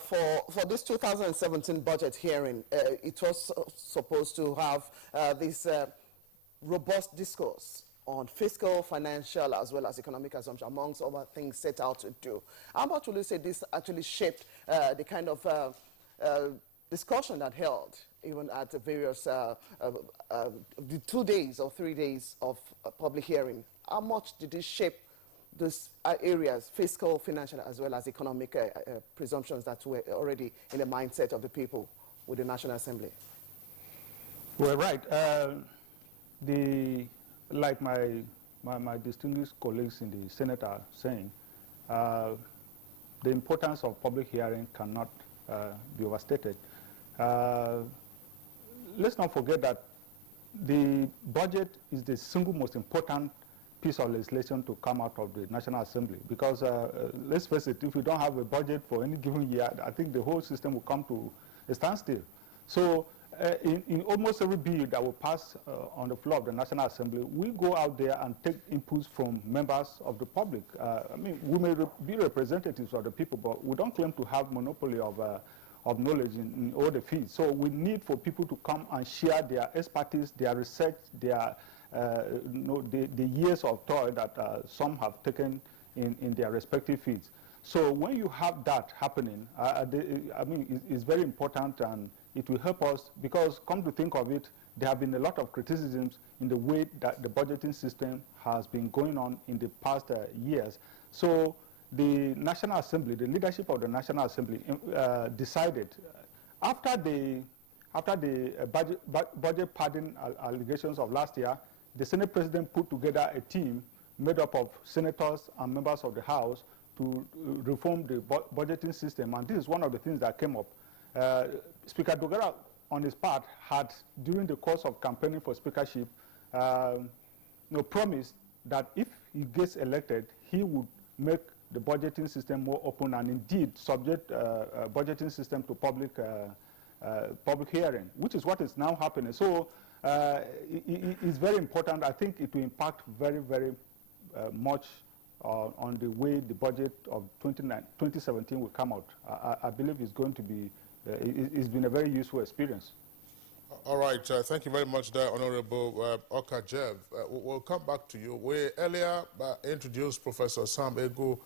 For this 2017 budget hearing, it was supposed to have this robust discourse on fiscal, financial, as well as economic assumption, amongst other things set out to do. How much will you say this actually shaped the kind of discussion that held, even at the various, the 2 days or 3 days of public hearing? How much did it shape those areas, fiscal, financial, as well as economic presumptions that were already in the mindset of the people with the National Assembly? Well, right. Like my distinguished colleagues in the Senate are saying, the importance of public hearing cannot be overstated. Let's not forget that the budget is the single most important piece of legislation to come out of the National Assembly, because let's face it, if we don't have a budget for any given year, I think the whole system will come to a standstill. So in almost every bill that will pass on the floor of the National Assembly, we go out there and take inputs from members of the public. I mean, we may be representatives of the people, but we don't claim to have monopoly of knowledge in all the fields. So we need for people to come and share their expertise, their research, their the years of toil that some have taken in their respective fields. So when you have that happening, I mean, it's very important, and it will help us, because come to think of it, there have been a lot of criticisms in the way that the budgeting system has been going on in the past years. So the National Assembly, the leadership of the National Assembly decided, after the budget padding allegations of last year, the Senate President put together a team made up of senators and members of the House to reform the budgeting system, and this is one of the things that came up. Speaker Dogara, on his part, had, during the course of campaigning for speakership, promised that if he gets elected, he would make the budgeting system more open and indeed subject budgeting system to public hearing, which is what is now happening. So it's very important. I think it will impact very, very much on the way the budget of 2017 will come out. I believe it's going to be, it's been a very useful experience. All right, thank you very much there, Honorable Okajev. We'll come back to you. We earlier introduced Professor Sam Egu.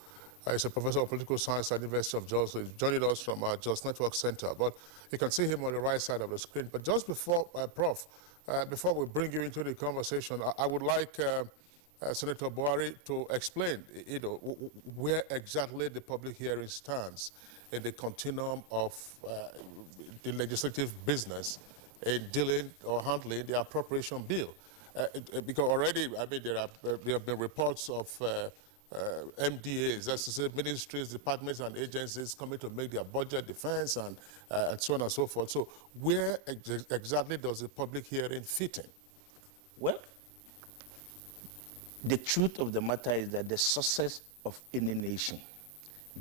He's a professor of political science at the University of Jos. He's joining us from our Jos Network Center, but you can see him on the right side of the screen. But just before, Prof, before we bring you into the conversation, I would like Senator Buhari to explain, where exactly the public hearing stands in the continuum of the legislative business in dealing or handling the appropriation bill. Because already, I mean, there have been reports of MDAs, that's to say ministries, departments, and agencies coming to make their budget, defense, and so on and so forth. So where exactly does the public hearing fit in? Well, the truth of the matter is that the success of any nation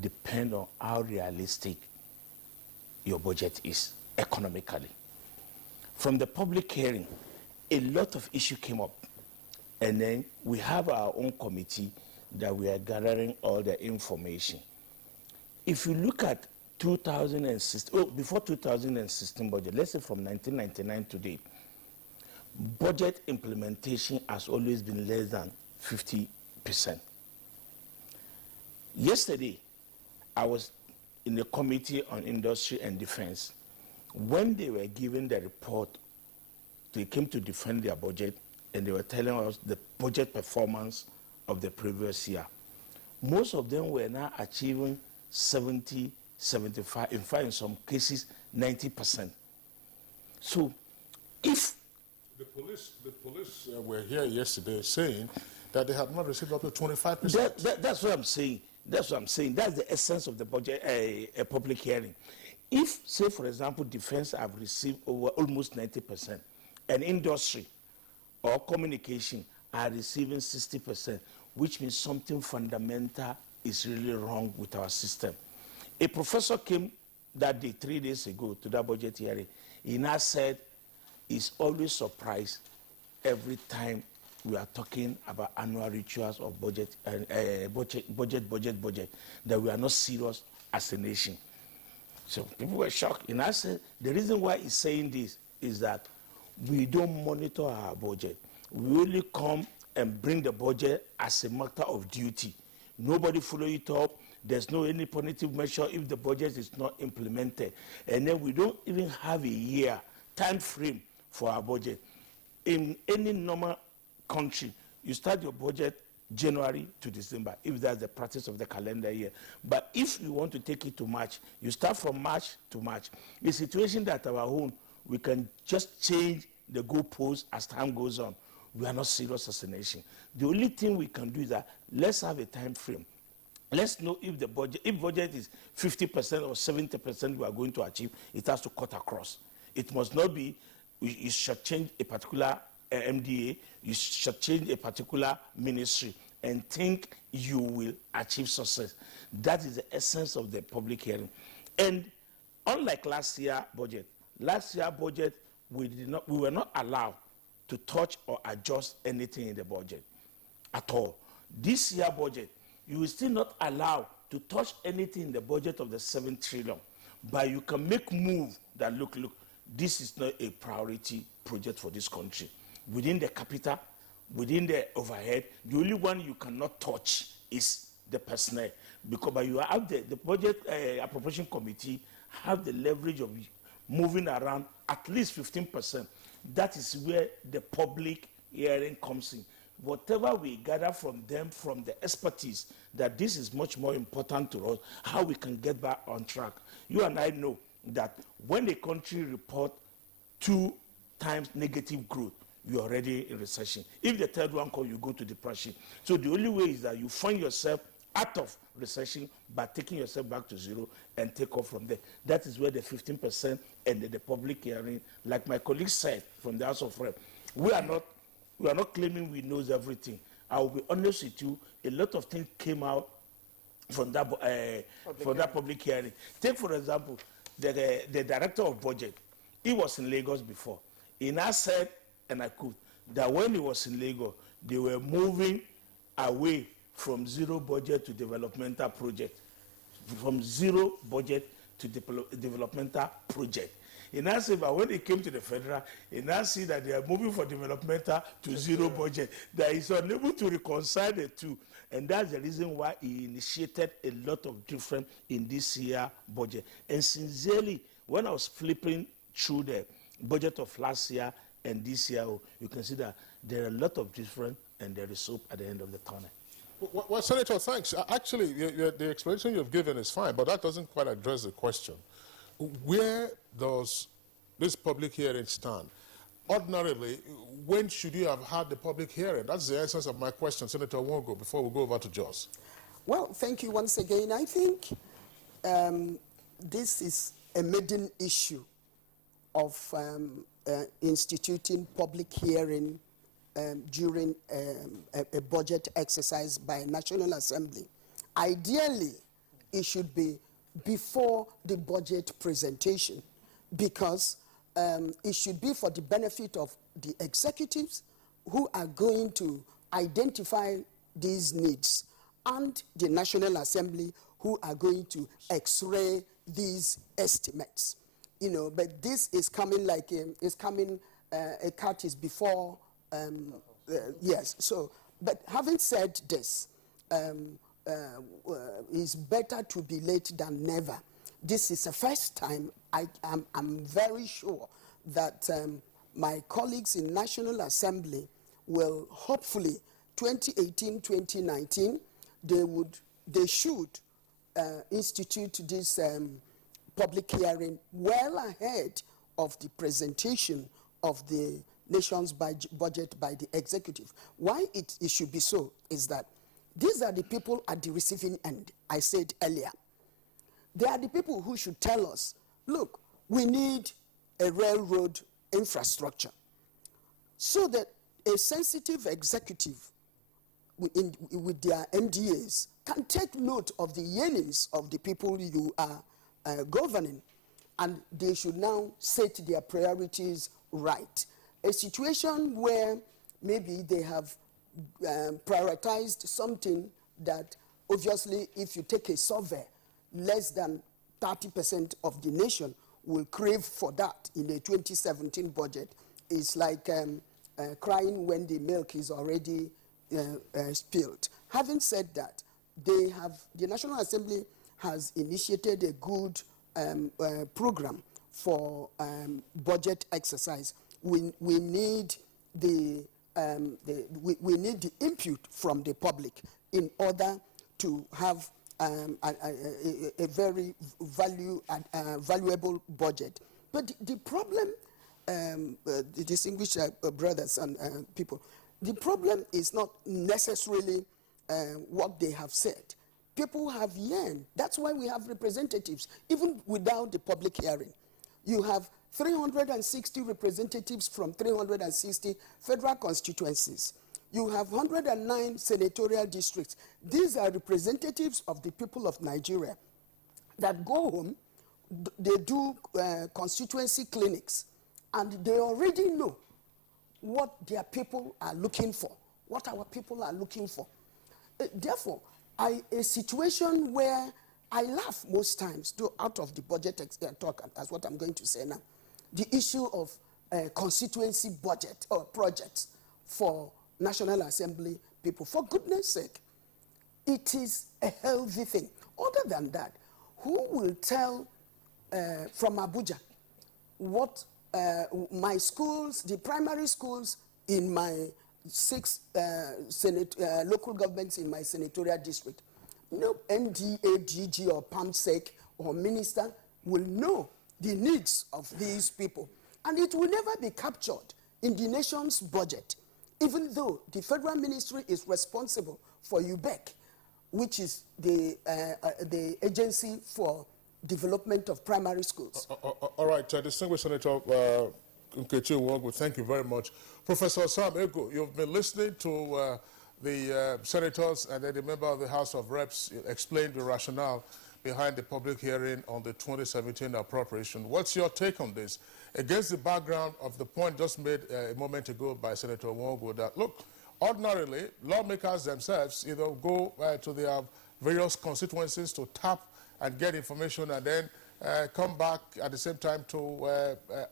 depends on how realistic your budget is economically. From the public hearing, a lot of issues came up. And then we have our own committee that we are gathering all the information. If you look at 2016, before 2016 budget, let's say from 1999 to date, budget implementation has always been less than 50%. Yesterday, I was in the Committee on Industry and Defense. When they were given the report, they came to defend their budget, and they were telling us the budget performance of the previous year. Most of them were now achieving 70, 75, in fact, in some cases, 90%. So, if the police were here yesterday saying that they had not received up to 25%. That's what I'm saying. That's what I'm saying. That's the essence of the budget, a public hearing. If, say, for example, defense have received over almost 90%, and industry or communication are receiving 60%, which means something fundamental is really wrong with our system. A professor came that day, 3 days ago, to that budget hearing. He now said he's always surprised every time we are talking about annual rituals of budget, budget, that we are not serious as a nation. So people were shocked. And I said, the reason why he's saying this is that we don't monitor our budget. We only come and bring the budget as a matter of duty. Nobody follow it up. There's no any punitive measure if the budget is not implemented. And then we don't even have a year time frame for our budget. In any normal country, you start your budget January to December, if that's the practice of the calendar year. But if you want to take it to March, you start from March to March. A situation that our own, we can just change the goalposts as time goes on. We are not serious as a nation. The only thing we can do is that let's have a time frame. Let's know if the budget, if budget is 50% or 70% we are going to achieve, it has to cut across. It must not be, you should change a particular MDA, you should change a particular ministry and think you will achieve success. That is the essence of the public hearing. And unlike last year's budget, we were not allowed to touch or adjust anything in the budget at all. This year's budget, you will still not allow to touch anything in the budget of the 7 trillion, but you can make move that look, this is not a priority project for this country. Within the capital, within the overhead, the only one you cannot touch is the personnel, because you have the budget appropriation committee have the leverage of moving around at least 15%. That is where the public hearing comes in. Whatever we gather from them, from the expertise, that this is much more important to us, how we can get back on track. You and I know that when a country report 2 times negative growth, you're already in recession. If the third one comes, you go to depression. So the only way is that you find yourself out of recession by taking yourself back to zero and take off from there. That is where the 15% and the public hearing, like my colleague said from the House of Rep, we are not claiming we knows everything. I will be honest with you, a lot of things came out from that public hearing. Take, for example, the director of budget. He was in Lagos before. He now said, and I quote, that when he was in Lagos, they were moving away from zero budget to developmental project. From zero budget to developmental project. He now said, but when it came to the federal, he now see that they are moving from developmental to zero budget. That he's unable to reconcile the two. And that's the reason why he initiated a lot of different in this year budget. And sincerely, when I was flipping through the budget of last year and this year, you can see that there are a lot of different and there is hope at the end of the tunnel. Well, Senator, thanks. Actually, the explanation you've given is fine, but that doesn't quite address the question. Where does this public hearing stand ordinarily, when should you have had the public hearing? That's the essence of my question, Senator Nwongo, before we go over to Jos. Well, thank you once again. I think this is a maiden issue of instituting public hearing during a budget exercise by National Assembly. Ideally, it should be before the budget presentation, because it should be for the benefit of the executives who are going to identify these needs, and the National Assembly who are going to x-ray these estimates. You know, but this is coming like a cat is before, yes. So, but having said this, it's better to be late than never. This is the first time I'm very sure that my colleagues in National Assembly will hopefully 2018, 2019, they should institute this public hearing well ahead of the presentation of the nation's budget by the executive. Why it should be so is that these are the people at the receiving end, I said earlier. They are the people who should tell us, look, we need a railroad infrastructure, so that a sensitive executive with their MDAs can take note of the yearnings of the people you are governing, and they should now set their priorities right. A situation where maybe they have prioritized something that obviously, if you take a survey, less than 30% of the nation will crave for that in a 2017 budget. It's like crying when the milk is already spilled. Having said that, the National Assembly has initiated a good program for budget exercise. We need the input from the public in order to have a very valuable budget. But the problem, the distinguished brothers and people, the problem is not necessarily what they have said. People have yearned. That's why we have representatives, even without the public hearing. You have 360 representatives from 360 federal constituencies. You have 109 senatorial districts. These are representatives of the people of Nigeria that go home, they do constituency clinics, and they already know what their people are looking for, what our people are looking for. Therefore, a situation where I laugh most times, though out of the budget talk, that's what I'm going to say now, the issue of constituency budget or projects for National Assembly people. For goodness sake, it is a healthy thing. Other than that, who will tell from Abuja what my schools, the primary schools in my 6 local governments in my senatorial district, no NDA, DG, or PAMSEC or minister will know the needs of these people. And it will never be captured in the nation's budget, even though the federal ministry is responsible for UBEC, which is the agency for development of primary schools. All right, distinguished Senator Nkechi Nwongo, thank you very much. Professor Sam Ego, you've been listening to the senators and then the member of the House of Reps explain the rationale behind the public hearing on the 2017 appropriation. What's your take on this? Against the background of the point just made a moment ago by Senator Nwongo that, look, ordinarily, lawmakers themselves either go to their various constituencies to tap and get information and then come back at the same time to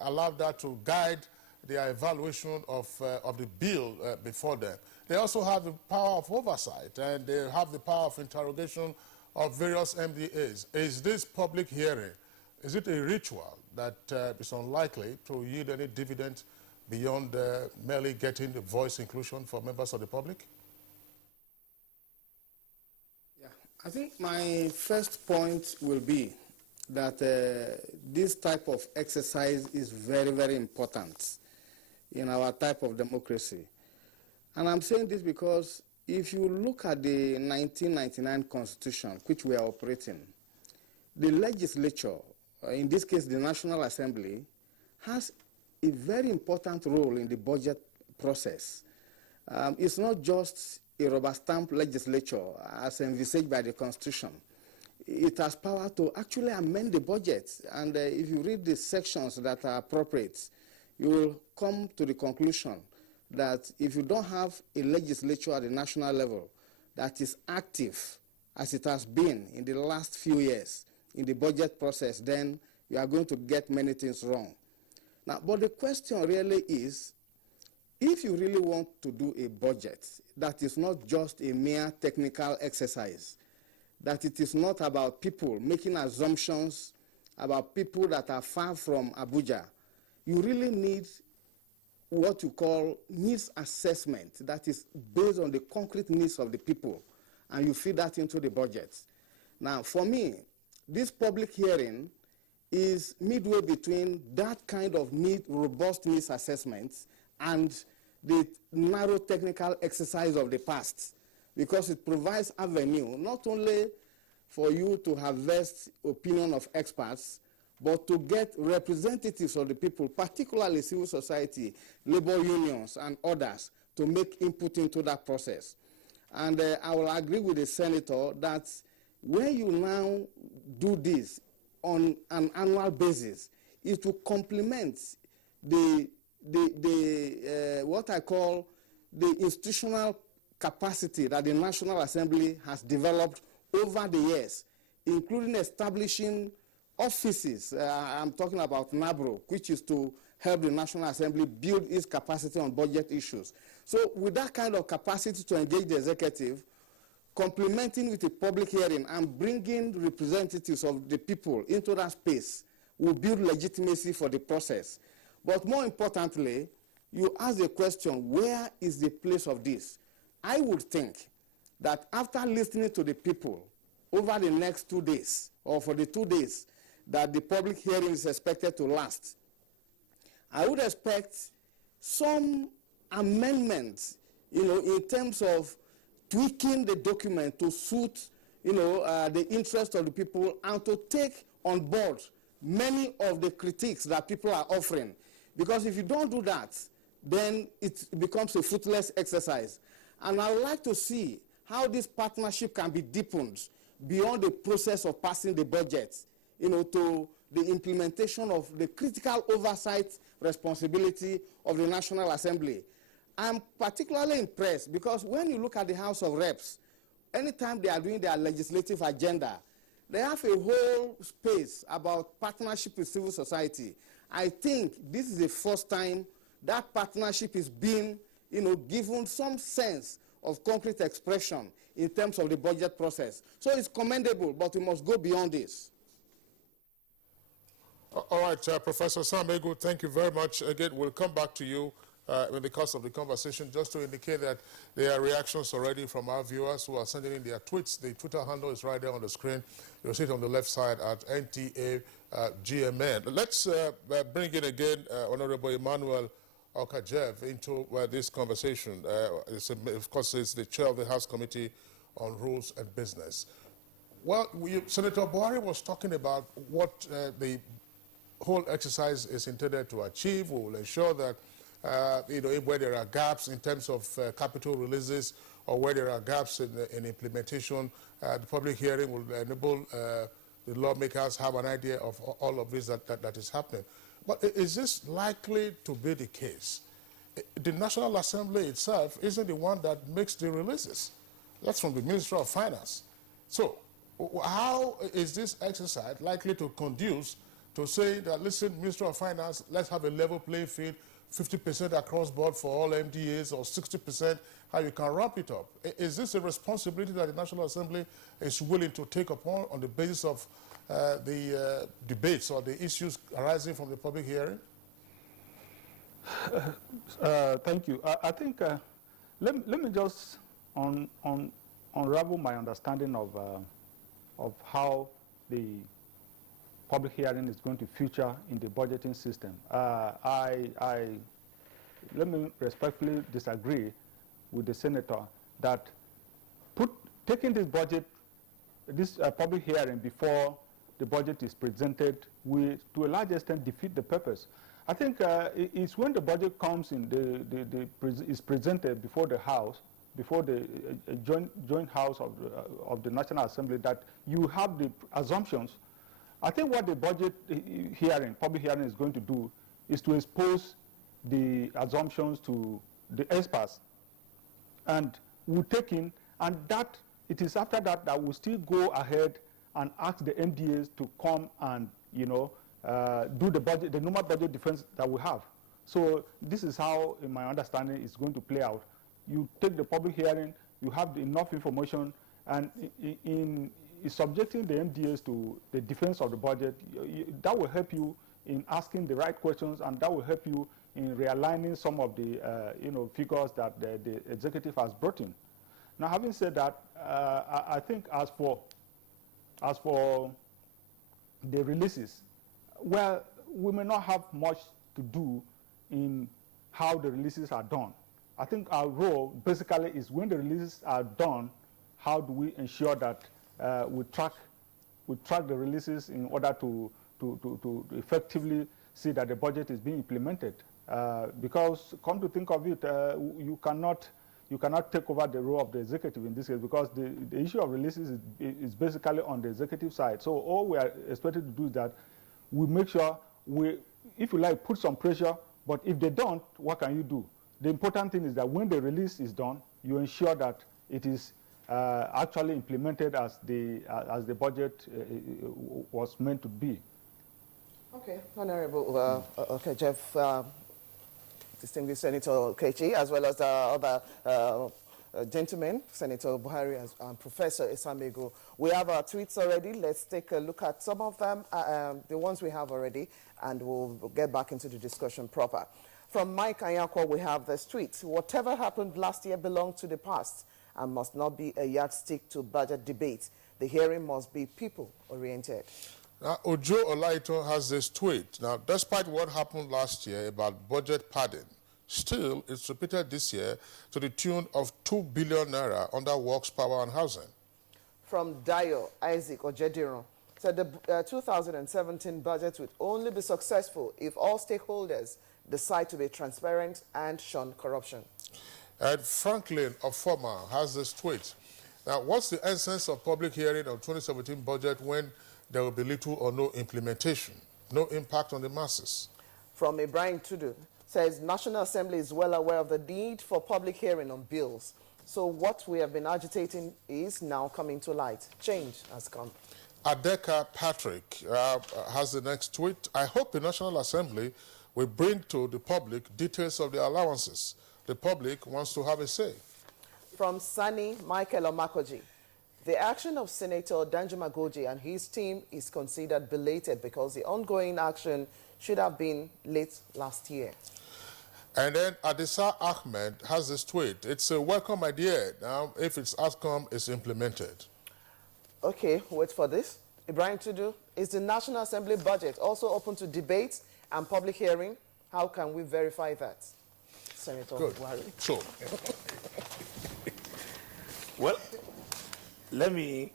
allow that to guide their evaluation of the bill before them. They also have the power of oversight and they have the power of interrogation of various MDAs. Is this public hearing, is it a ritual that is unlikely to yield any dividend beyond merely getting the voice inclusion for members of the public? Yeah, I think my first point will be that this type of exercise is very, very important. in our type of democracy. And I'm saying this because if you look at the 1999 Constitution, which we are operating, the legislature, in this case the National Assembly, has a very important role in the budget process. It's not just a rubber stamp legislature as envisaged by the Constitution. It has power to actually amend the budget. And if you read the sections that are appropriate, you will come to the conclusion that if you don't have a legislature at the national level that is active, as it has been in the last few years in the budget process, then you are going to get many things wrong. Now, but the question really is, if you really want to do a budget that is not just a mere technical exercise, that it is not about people making assumptions about people that are far from Abuja, you really need what you call needs assessment that is based on the concrete needs of the people, and you feed that into the budget. Now, for me, this public hearing is midway between that kind of robust needs assessments and the narrow technical exercise of the past, because it provides avenue not only for you to harvest opinion of experts, but to get representatives of the people, particularly civil society, labor unions, and others, to make input into that process. And I will agree with the senator that when you now do this on an annual basis, it will complement what I call the institutional capacity that the National Assembly has developed over the years, including establishing offices. I'm talking about NABRO, which is to help the National Assembly build its capacity on budget issues. So with that kind of capacity to engage the executive, complementing with a public hearing and bringing representatives of the people into that space will build legitimacy for the process. But more importantly, you ask the question, where is the place of this? I would think that after listening to the people over the next 2 days, or for the 2 days that the public hearing is expected to last, I would expect some amendments, in terms of tweaking the document to suit, the interest of the people and to take on board many of the critiques that people are offering. Because if you don't do that, then it becomes a fruitless exercise. And I would like to see how this partnership can be deepened beyond the process of passing the budget, to the implementation of the critical oversight responsibility of the National Assembly. I'm particularly impressed because when you look at the House of Reps, anytime they are doing their legislative agenda, they have a whole space about partnership with civil society. I think this is the first time that partnership is being, given some sense of concrete expression in terms of the budget process. So it's commendable, but we must go beyond this. All right, Professor Samegu, thank you very much. Again, we'll come back to you in the course of the conversation, just to indicate that there are reactions already from our viewers who are sending in their tweets. The Twitter handle is right there on the screen. You'll see it on the left side at NTA GMN. Let's bring in again Honorable Emmanuel Okajev into this conversation. Of course, it's the chair of the House Committee on Rules and Business. Well, Senator Buhari was talking about what the whole exercise is intended to achieve. We will ensure that where there are gaps in terms of capital releases or where there are gaps in implementation, the public hearing will enable the lawmakers have an idea of all of this that is happening. But is this likely to be the case? The National Assembly itself isn't the one that makes the releases. That's from the Ministry of Finance. So how is this exercise likely to conduce to say that, listen, Ministry of Finance, let's have a level playing field, 50% across board for all MDAs or 60%, how you can ramp it up? Is this a responsibility that the National Assembly is willing to take upon on the basis of the debates or the issues arising from the public hearing? Thank you. I think, let me just unravel my understanding of how the public hearing is going to feature in the budgeting system. let me respectfully disagree with the senator that taking this budget, this public hearing before the budget is presented will, to a large extent, defeat the purpose. I think it's when the budget comes in, is presented before the House, before the joint House of the National Assembly, that you have the assumptions. I think what the budget hearing, public hearing, is going to do is to expose the assumptions to the experts, and we'll take in, and that it is after that that we'll still go ahead and ask the MDAs to come and, you know, do the budget, the normal budget defense that we have. So this is how, in my understanding, it's going to play out. You take the public hearing, you have enough information, and in subjecting the MDAs to the defense of the budget, that will help you in asking the right questions, and that will help you in realigning some of the figures that the executive has brought in. Now, having said that, I think as for the releases, well, we may not have much to do in how the releases are done. I think our role basically is when the releases are done, how do we ensure that we track the releases in order to effectively see that the budget is being implemented. Because come to think of it, you cannot take over the role of the executive in this case, because the issue of releases is basically on the executive side. So all we are expected to do is that we make sure we, if you like, put some pressure, but if they don't, what can you do? The important thing is that when the release is done, you ensure that it is actually implemented as the budget was meant to be. Okay, Honorable, okay, Jeff, distinguished Senator Kechi, as well as the other gentlemen, Senator Buhari and Professor Isamego. We have our tweets already. Let's take a look at some of them, the ones we have already, and we'll get back into the discussion proper. From Mike Anyakwa, we have this tweet: whatever happened last year belonged to the past and must not be a yardstick to budget debate. The hearing must be people-oriented. Now, Ojo Olaito has this tweet. Now, despite what happened last year about budget padding, still it's repeated this year to the tune of 2 billion naira under works, power and housing. From Dayo Isaac Ojediron, said the 2017 budget would only be successful if all stakeholders decide to be transparent and shun corruption. And Franklin Ofoma has this tweet. Now, what's the essence of public hearing on 2017 budget when there will be little or no implementation, no impact on the masses? From Ibrahim Tudu, says National Assembly is well aware of the need for public hearing on bills. So what we have been agitating is now coming to light. Change has come. Adeka Patrick has the next tweet. I hope the National Assembly will bring to the public details of the allowances. The public wants to have a say. From Sani Michael Omakoji, the action of Senator Danjuma Goji and his team is considered belated because the ongoing action should have been late last year. And then Adisa Ahmed has this tweet. It's a welcome idea now if its outcome is implemented. Okay, wait for this. Ibrahim Tudu, is the National Assembly budget also open to debate and public hearing? How can we verify that? Senator Buhari. So, well, let me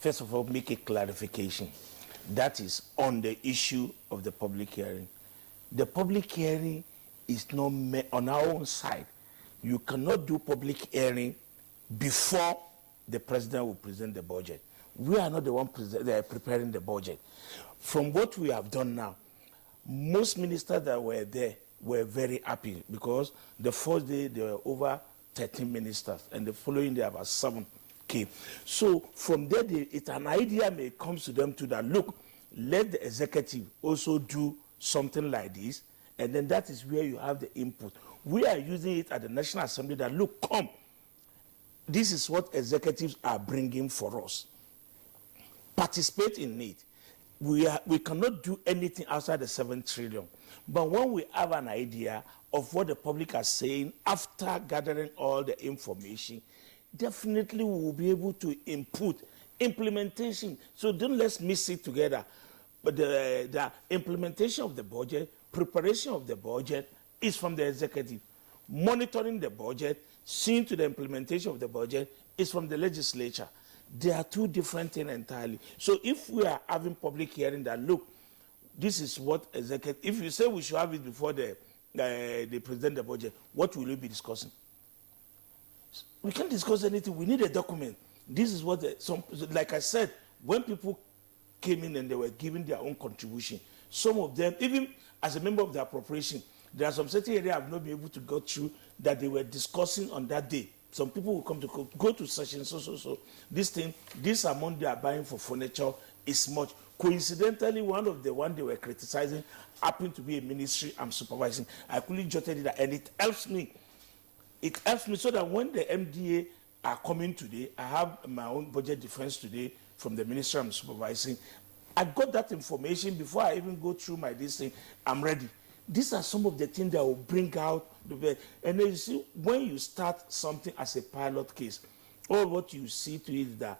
first of all make a clarification. That is on the issue of the public hearing. The public hearing is not on our own side. You cannot do public hearing before the president will present the budget. We are not the one preparing the budget. From what we have done now, most ministers that were there were very happy because the first day there were over 13 ministers and the following day about 7 came. So from there, an idea may come to them to that, look, let the executive also do something like this, and then that is where you have the input. We are using it at the National Assembly that, look, come, this is what executives are bringing for us. Participate in it. We cannot do anything outside the 7 trillion. But when we have an idea of what the public are saying after gathering all the information, definitely we will be able to input implementation. So don't let's mix it together. But the implementation of the budget, preparation of the budget, is from the executive. Monitoring the budget, seeing to the implementation of the budget is from the legislature. They are two different things entirely. So if we are having public hearing that, look, this is what executive, if you say we should have it before they present the budget, what will we be discussing? We can't discuss anything. We need a document. This is what, like I said, when people came in and they were giving their own contribution, some of them, even as a member of the appropriation, there are some certain areas I've not been able to go through that they were discussing on that day. Some people will come to go to session, so. This amount they are buying for furniture is much. Coincidentally, one of the one they were criticizing happened to be a ministry I'm supervising. I quickly jotted it, and it helps me. It helps me so that when the MDA are coming today, I have my own budget defense today from the ministry I'm supervising. I got that information before I even go through my this thing. I'm ready. These are some of the things that will bring out the best. And then you see, when you start something as a pilot case, all what you see to it is that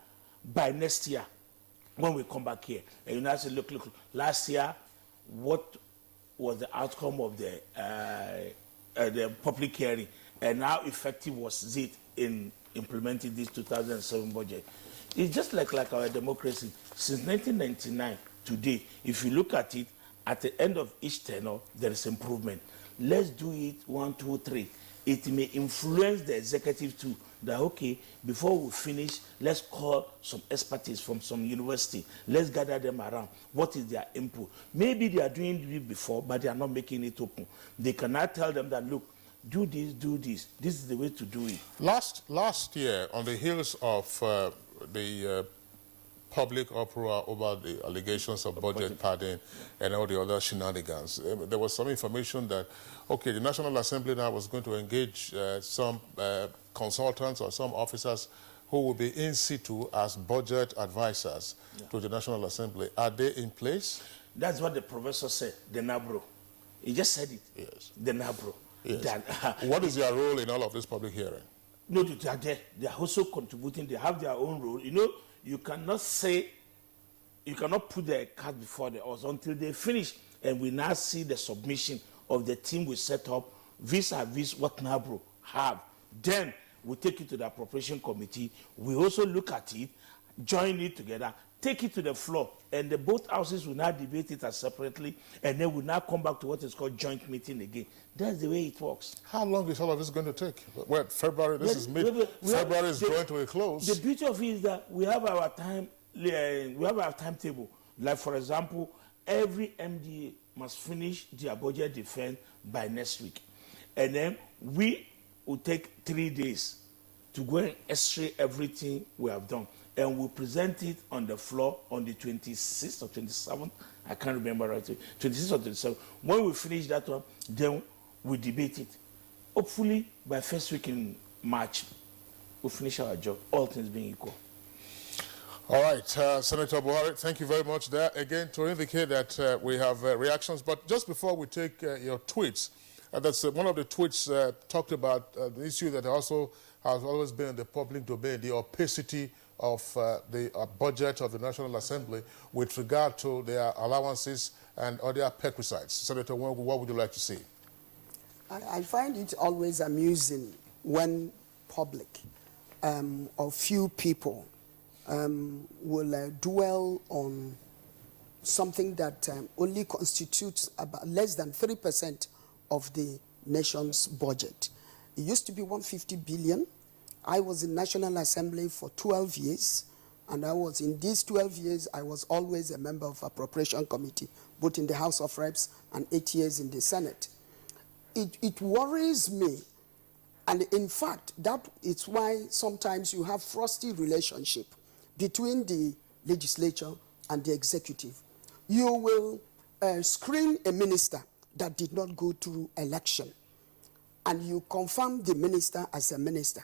by next year, when we come back here, and you now say, look, last year, what was the outcome of the public hearing, and how effective was it in implementing this 2007 budget? It's just like our democracy. Since 1999, today, if you look at it, at the end of each tenure, there is improvement. Let's do it 1, 2, 3. It may influence the executive too, that, okay, before we finish, let's call some expertise from some university. Let's gather them around. What is their input? Maybe they are doing it before, but they are not making it open. They cannot tell them that, look, do this, do this. This is the way to do it. Last year, on the heels of the public uproar over the allegations of budget padding and all the other shenanigans, there was some information that, okay, the National Assembly now was going to engage some consultants or some officers who will be in situ as budget advisors to the National Assembly. Are they in place? That's what the professor said, the NABRO. He just said it. Yes. The NABRO. Yes. What is their role in all of this public hearing? No, they are there. They are also contributing. They have their own role. You know, you cannot put the cart before the horse until they finish. And we now see the submission of the team we set up vis-a-vis what NABRO have. Then we take it to the appropriation committee. We also look at it, join it together, take it to the floor, and the both houses will now debate it as separately, and then we'll now come back to what is called joint meeting again. That's the way it works. How long is all of this going to take? Well, February, this is mid-February is drawing to a close. The beauty of it is that we have our time, we have our timetable. Like, for example, every MDA must finish their budget defense by next week. And then we will take 3 days to go and x-ray everything we have done. And we'll present it on the floor on the 26th or 27th. I can't remember right. 26th or 27th. When we finish that one, then we debate it. Hopefully, by first week in March, we'll finish our job, all things being equal. All right, Senator Buhari, thank you very much there. Again, to indicate that we have reactions, but just before we take your tweets, that's one of the tweets talked about the issue that also has always been in the public domain, the opacity of the budget of the National Assembly with regard to their allowances and other perquisites. Senator, what would you like to see? I find it always amusing when public or few people will dwell on something that only constitutes about less than 3% of the nation's budget. It used to be 150 billion. I was in National Assembly for 12 years, and I was in these 12 years, I was always a member of Appropriation Committee, both in the House of Reps and 8 years in the Senate. It worries me, and in fact, that is why sometimes you have frosty relationship between the legislature and the executive. You will screen a minister that did not go through election, and you confirm the minister as a minister.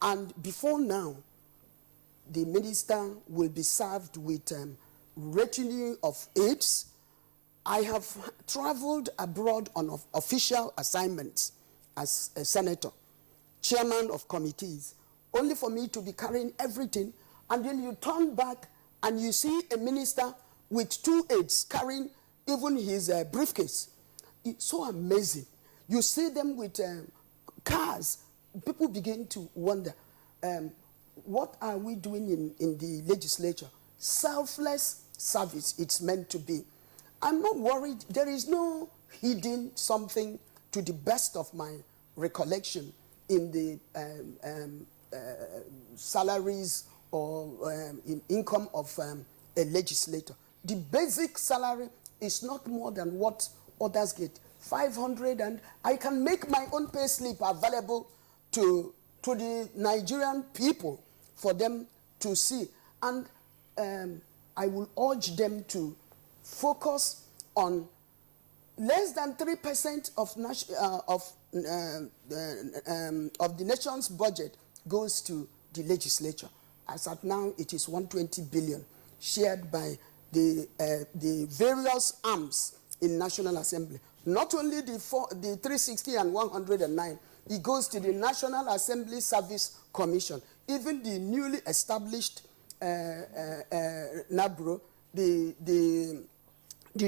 And before now, the minister will be served with retinue of aides. I have traveled abroad on official assignments as a senator, chairman of committees, only for me to be carrying everything, and then you turn back and you see a minister with 2 aides carrying even his briefcase. It's so amazing. You see them with cars. People begin to wonder, what are we doing in the legislature? Selfless service it's meant to be. I'm not worried. There is no hidden something, to the best of my recollection, in the salaries or in income of a legislator. The basic salary is not more than what others get. 500, and I can make my own pay slip available to the Nigerian people for them to see. And I will urge them to focus on less than 3% of the nation's budget goes to the legislature. As at now, it is 120 billion, shared by the various arms in National Assembly. Not only the 360 and 109, it goes to the National Assembly Service Commission. Even the newly established NABRO, the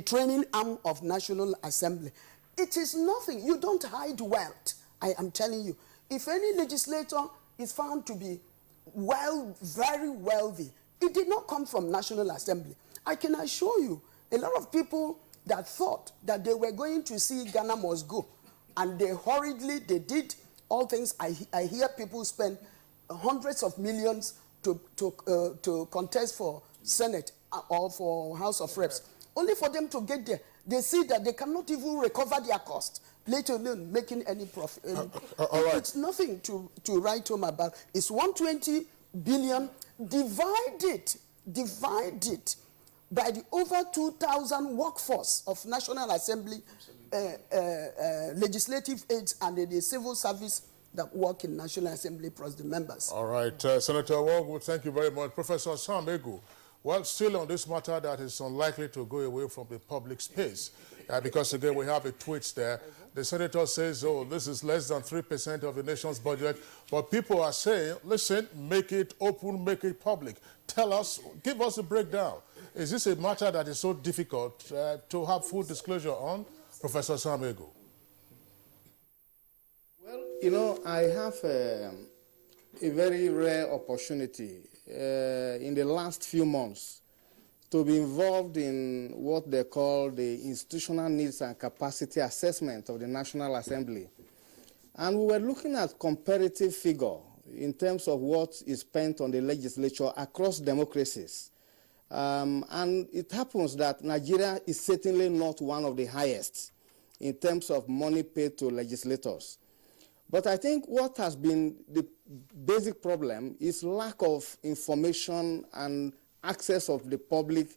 training arm of National Assembly. It is nothing. You don't hide wealth, I am telling you. If any legislator is found to be very wealthy, it did not come from National Assembly. I can assure you, a lot of people that thought that they were going to see Ghana must go, and they did all things. I hear people spend hundreds of millions to contest for Senate or for House of Reps, only for them to get there. They see that they cannot even recover their cost, let alone making any profit. All right. It's nothing to write home about. It's 120 billion. Divide it by the over 2,000 workforce of National Assembly legislative aides and the civil service that work in National Assembly plus the members. All right, Senator Wogu, thank you very much. Professor Sam Egu, well, still on this matter that is unlikely to go away from the public space, because again, we have a tweet there. The senator says, oh, this is less than 3% of the nation's budget, but people are saying, listen, make it open, make it public. Tell us, give us a breakdown. Is this a matter that is so difficult to have full disclosure on? Professor Sam Egu. Well, you know, I have a very rare opportunity in the last few months to be involved in what they call the institutional needs and capacity assessment of the National Assembly. And we were looking at comparative figure in terms of what is spent on the legislature across democracies. And it happens that Nigeria is certainly not one of the highest in terms of money paid to legislators. But I think what has been the basic problem is lack of information and access of the public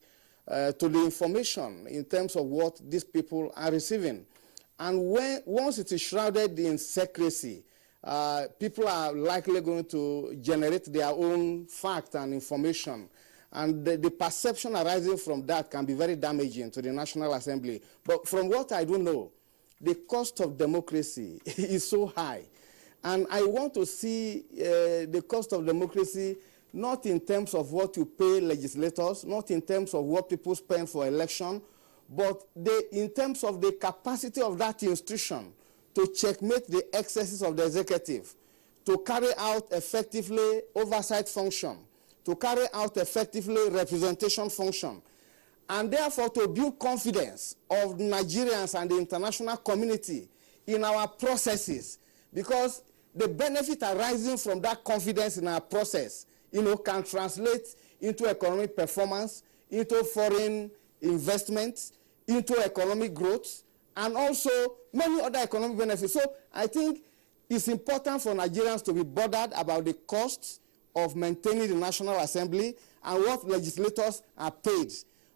to the information in terms of what these people are receiving. And once it is shrouded in secrecy, people are likely going to generate their own fact and information. And the perception arising from that can be very damaging to the National Assembly. But from what I do know, the cost of democracy is so high. And I want to see the cost of democracy not in terms of what you pay legislators, not in terms of what people spend for election, but in terms of the capacity of that institution to checkmate the excesses of the executive, to carry out effectively oversight function, to carry out effectively representation function, and therefore to build confidence of Nigerians and the international community in our processes, because the benefit arising from that confidence in our process, can translate into economic performance, into foreign investments, into economic growth, and also many other economic benefits. So I think it's important for Nigerians to be bothered about the costs of maintaining the National Assembly and what legislators are paid.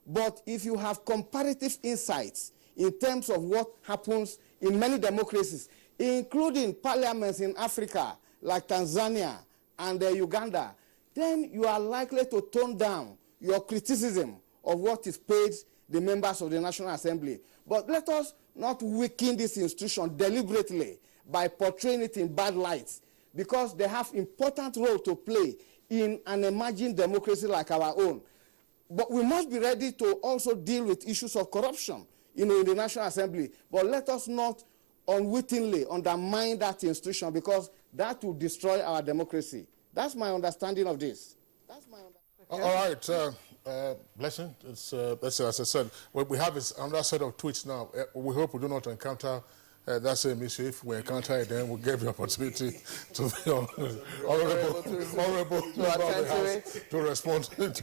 But if you have comparative insights in terms of what happens in many democracies, including parliaments in Africa, like Tanzania and Uganda, then you are likely to tone down your criticism of what is paid the members of the National Assembly. But let us not weaken this institution deliberately by portraying it in bad light, because they have important role to play in an emerging democracy like our own. But we must be ready to also deal with issues of corruption in the National Assembly. But let us not unwittingly undermine that institution because that will destroy our democracy. That's my understanding of this. All right, Blessing, it's, as I said, what we have is another set of tweets now. We hope we do not encounter that same issue. If we encounter it, then we'll give the opportunity to the honorable to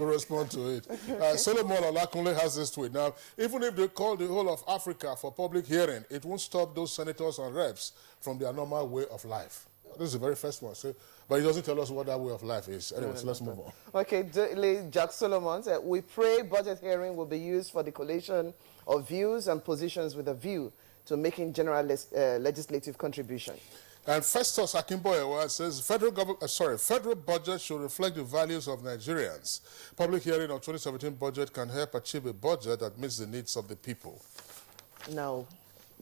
respond to it. Solomon Olakunle has this tweet. Now, even if they call the whole of Africa for public hearing, it won't stop those senators and reps from their normal way of life. This is the very first one. So, but he doesn't tell us what that way of life is. Anyway, so let's move on. Okay, Jack Solomon said, we pray budget hearing will be used for the collation of views and positions with a view to making general legislative contribution. And Festus Akimboyewa says, federal budget should reflect the values of Nigerians. Public hearing on 2017 budget can help achieve a budget that meets the needs of the people. Now,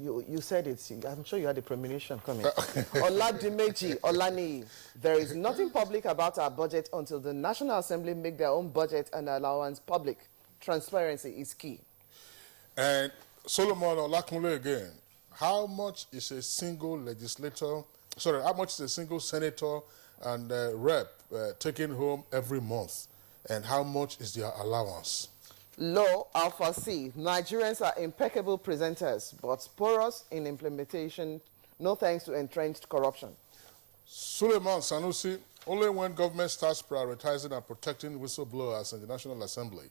you said it. I'm sure you had a premonition coming. Oladimeji Olani, there is nothing public about our budget until the National Assembly make their own budget and allowance public. Transparency is key. And Solomon Olakunle again, how much is a single senator and rep taking home every month? And how much is their allowance? Law Alpha C, Nigerians are impeccable presenters, but porous in implementation, no thanks to entrenched corruption. Suleiman Sanusi, only when government starts prioritizing and protecting whistleblowers in the National Assembly,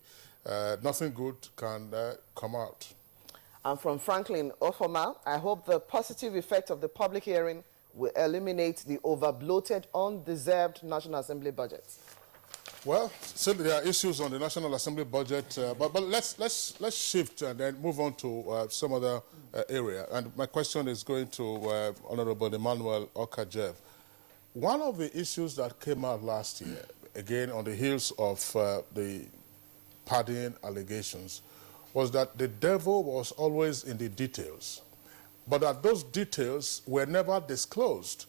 nothing good can come out. And from Franklin Ofoma, I hope the positive effect of the public hearing will eliminate the over-bloated, undeserved National Assembly budget. Well, still there are issues on the National Assembly budget, but let's shift and then move on to some other area. And my question is going to Honorable Emmanuel Okajev. One of the issues that came out last year, again on the heels of the pardon allegations, was that the devil was always in the details, but that those details were never disclosed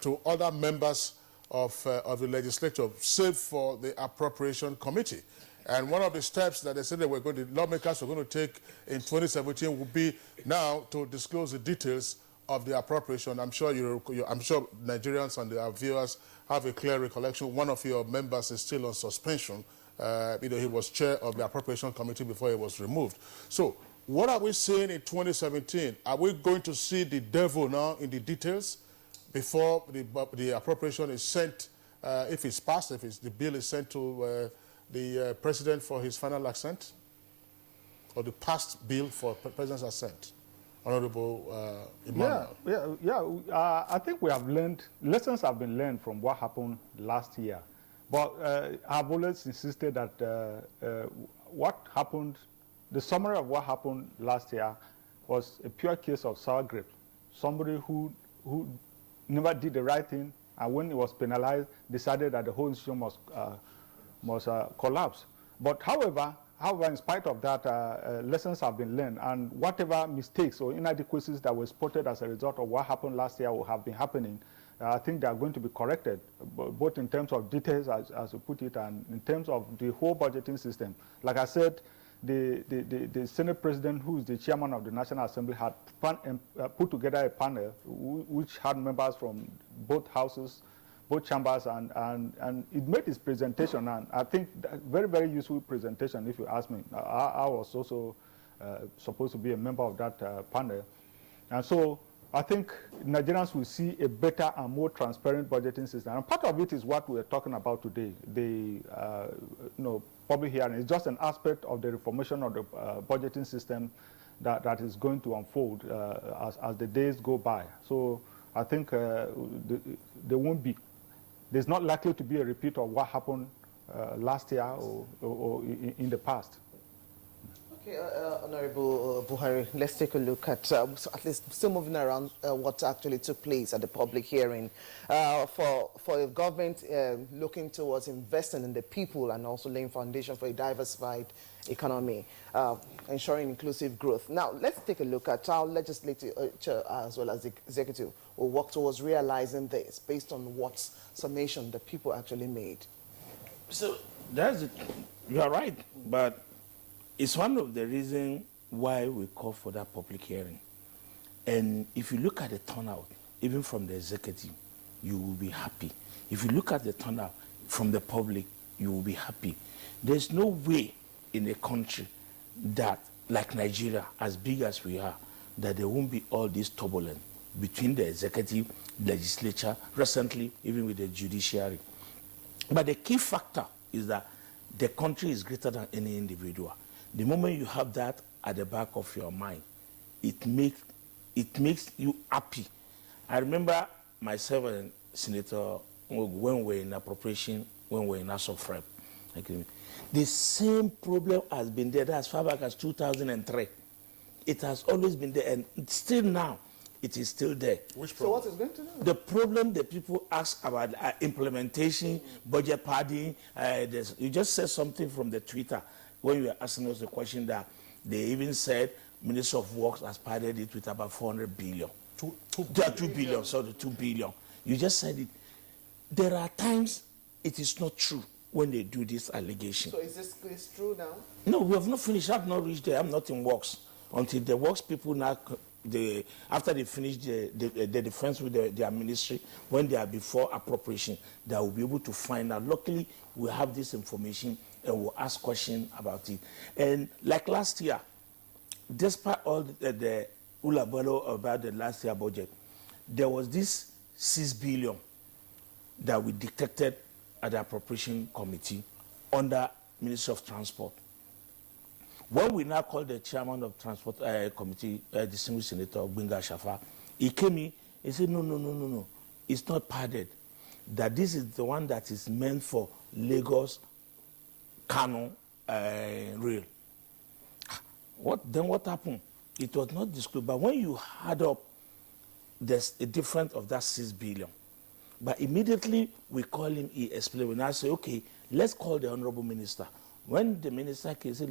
to other members of the legislature, save for the appropriation committee. And one of the steps that they said the lawmakers were going to take in 2017 would be now to disclose the details of the appropriation. I'm sure Nigerians and our viewers have a clear recollection. One of your members is still on suspension. He was chair of the appropriation committee before he was removed. So what are we seeing in 2017? Are we going to see the devil now in the details before the appropriation is sent, if it's passed, the bill is sent to the president for his final assent? Or the passed bill for president's assent? Honorable Emmanuel. I think we have learned, lessons have been learned from what happened last year. But I've always insisted that what happened, the summary of what happened last year was a pure case of sour grapes. Somebody who never did the right thing, and when he was penalized, decided that the whole institution must collapse. But however, in spite of that, lessons have been learned, and whatever mistakes or inadequacies that were spotted as a result of what happened last year will have been happening. I think they are going to be corrected, both in terms of details, as you put it, and in terms of the whole budgeting system. Like I said, the Senate President, who is the chairman of the National Assembly, had put together a panel which had members from both houses, both chambers, and it made his presentation, and I think very, very useful presentation, if you ask me. I was also supposed to be a member of that panel. And so I think Nigerians will see a better and more transparent budgeting system. And part of it is what we're talking about today, the public hearing. It's just an aspect of the reformation of the budgeting system that is going to unfold as the days go by. So I think there's not likely to be a repeat of what happened last year or in the past. Okay, Honorable Buhari, let's take a look at least still moving around what actually took place at the public hearing for a government looking towards investing in the people and also laying foundation for a diversified economy, ensuring inclusive growth. Now, let's take a look at how legislature as well as the executive will work towards realizing this based on what summation the people actually made. So you are right, but it's one of the reasons why we call for that public hearing. And if you look at the turnout, even from the executive, you will be happy. If you look at the turnout from the public, you will be happy. There's no way in a country that, like Nigeria, as big as we are, that there won't be all this turbulence between the executive, legislature, recently even with the judiciary. But the key factor is that the country is greater than any individual. The moment you have that at the back of your mind, it makes you happy. I remember myself and Senator Ngogu, when we were in appropriation, when we were in House of Rep, the same problem has been there as far back as 2003. It has always been there, and still now, it is still there. Which problem? So what is going to do? The problem that people ask about implementation, budget padding, you just said something from the Twitter when you were asking us the question that they even said Minister of Works has padded it with about 400 billion. 2 billion, sorry, 2 billion. You just said it. There are times it is not true when they do this allegation. So is this case true now? No, we have not finished. I have not reached there. I'm not in Works. Until the Works people now, after they finish the defense with their ministry, when they are before appropriation, they will be able to find out. Luckily, we have this information and we'll ask questions about it. And like last year, despite all the ulabalo about the last year budget, there was this 6 billion that we detected at the appropriation committee under Ministry of Transport. When we now called the chairman of Transport Committee, distinguished Senator Binga Shafa, he came in and said, no, it's not padded. That this is the one that is meant for Lagos, Kano, rail. Then what happened? It was not disclosed. But when you add up, there's a difference of that 6 billion. But immediately we call him, he explained. We now say, okay, let's call the Honorable Minister. When the minister came, he said,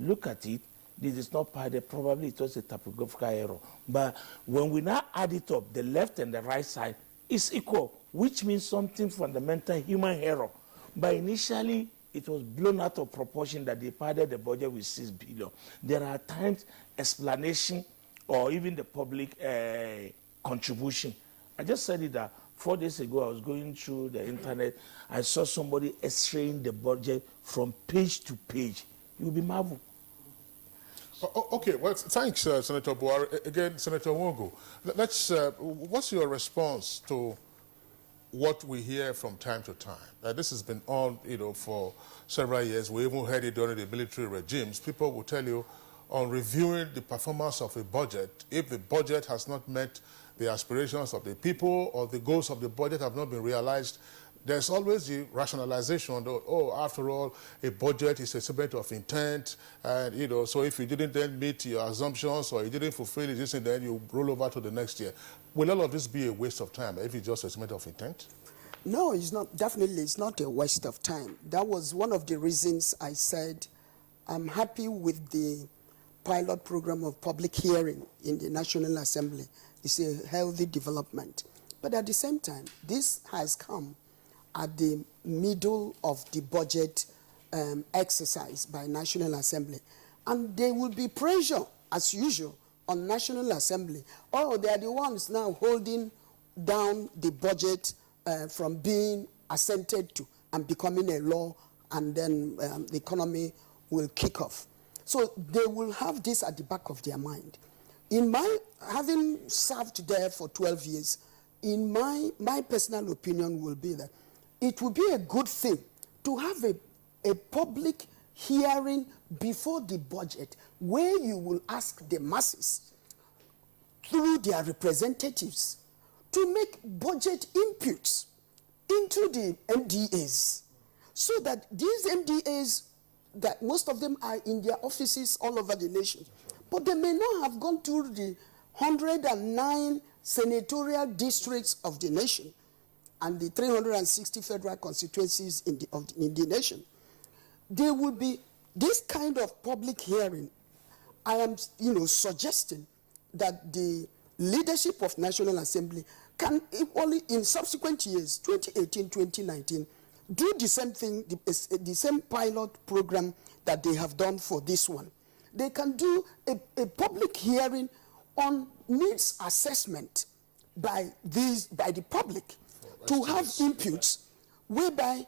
look at it. This is not padded. Probably it was a typographical error. But when we now add it up, the left and the right side is equal, which means something fundamental, human error. But initially, it was blown out of proportion that they padded the budget with 6 billion. There are times explanation or even the public contribution. I just said it that 4 days ago, I was going through the internet. I saw somebody x-raying the budget from page to page. You'll be marveled. Okay, well, thanks, Senator Buhari. Again, Senator Ngogu, what's your response to what we hear from time to time? This has been on, for several years. We even heard it during the military regimes. People will tell you, on reviewing the performance of a budget, if the budget has not met the aspirations of the people or the goals of the budget have not been realized, there's always the rationalization that, after all, a budget is a statement of intent, and, so if you didn't then meet your assumptions or you didn't fulfill it, then you roll over to the next year. Will all of this be a waste of time if it's just a statement of intent? No, it's not. Definitely, it's not a waste of time. That was one of the reasons I said I'm happy with the pilot program of public hearing in the National Assembly. It's a healthy development. But at the same time, this has come at the middle of the budget exercise by National Assembly. And there will be pressure, as usual, on National Assembly. They are the ones now holding down the budget from being assented to and becoming a law, and then the economy will kick off. So they will have this at the back of their mind. Having served there for 12 years, in my personal opinion will be that it would be a good thing to have a public hearing before the budget where you will ask the masses through their representatives to make budget inputs into the MDAs, so that these MDAs, that most of them are in their offices all over the nation, but they may not have gone through the 109 senatorial districts of the nation and the 360 federal constituencies in the nation. There will be this kind of public hearing. I am, suggesting that the leadership of National Assembly can equally, in subsequent years, 2018, 2019, do the same thing, the same pilot program that they have done for this one. They can do a public hearing on needs assessment by the public to have inputs whereby,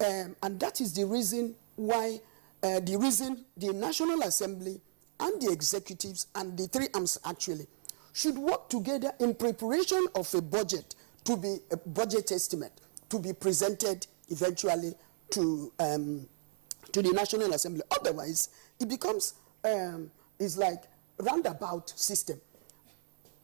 and that is the reason why the National Assembly and the executives and the three arms actually should work together in preparation of a budget, to be a budget estimate to be presented eventually to the National Assembly. Otherwise, it becomes it's like roundabout system.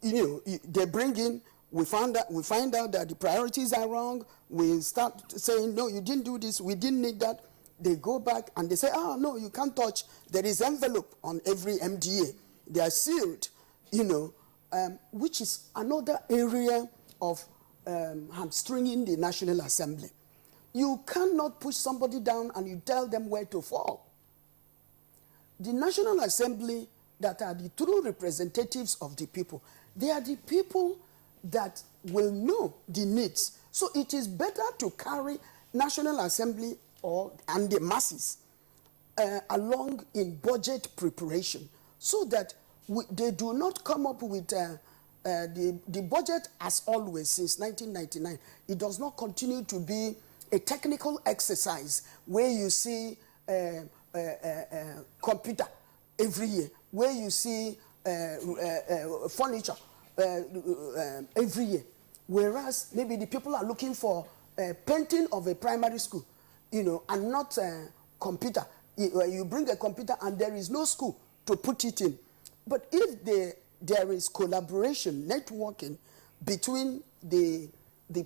You know, they bring in, we find out that the priorities are wrong. We start saying, no, you didn't do this, we didn't need that. They go back and they say, oh, no, you can't touch. There is envelope on every MDA. They are sealed, you know, which is another area of hamstringing the National Assembly. You cannot push somebody down and you tell them where to fall. The National Assembly, that are the true representatives of the people, they are the people that will know the needs. So it is better to carry National Assembly and the masses along in budget preparation, so that they do not come up with the budget as always since 1999. It does not continue to be a technical exercise where you see computer every year, where you see furniture every year, whereas maybe the people are looking for painting of a primary school, you know, and not computer. You bring a computer and there is no school to put it in. But if there is collaboration, networking between the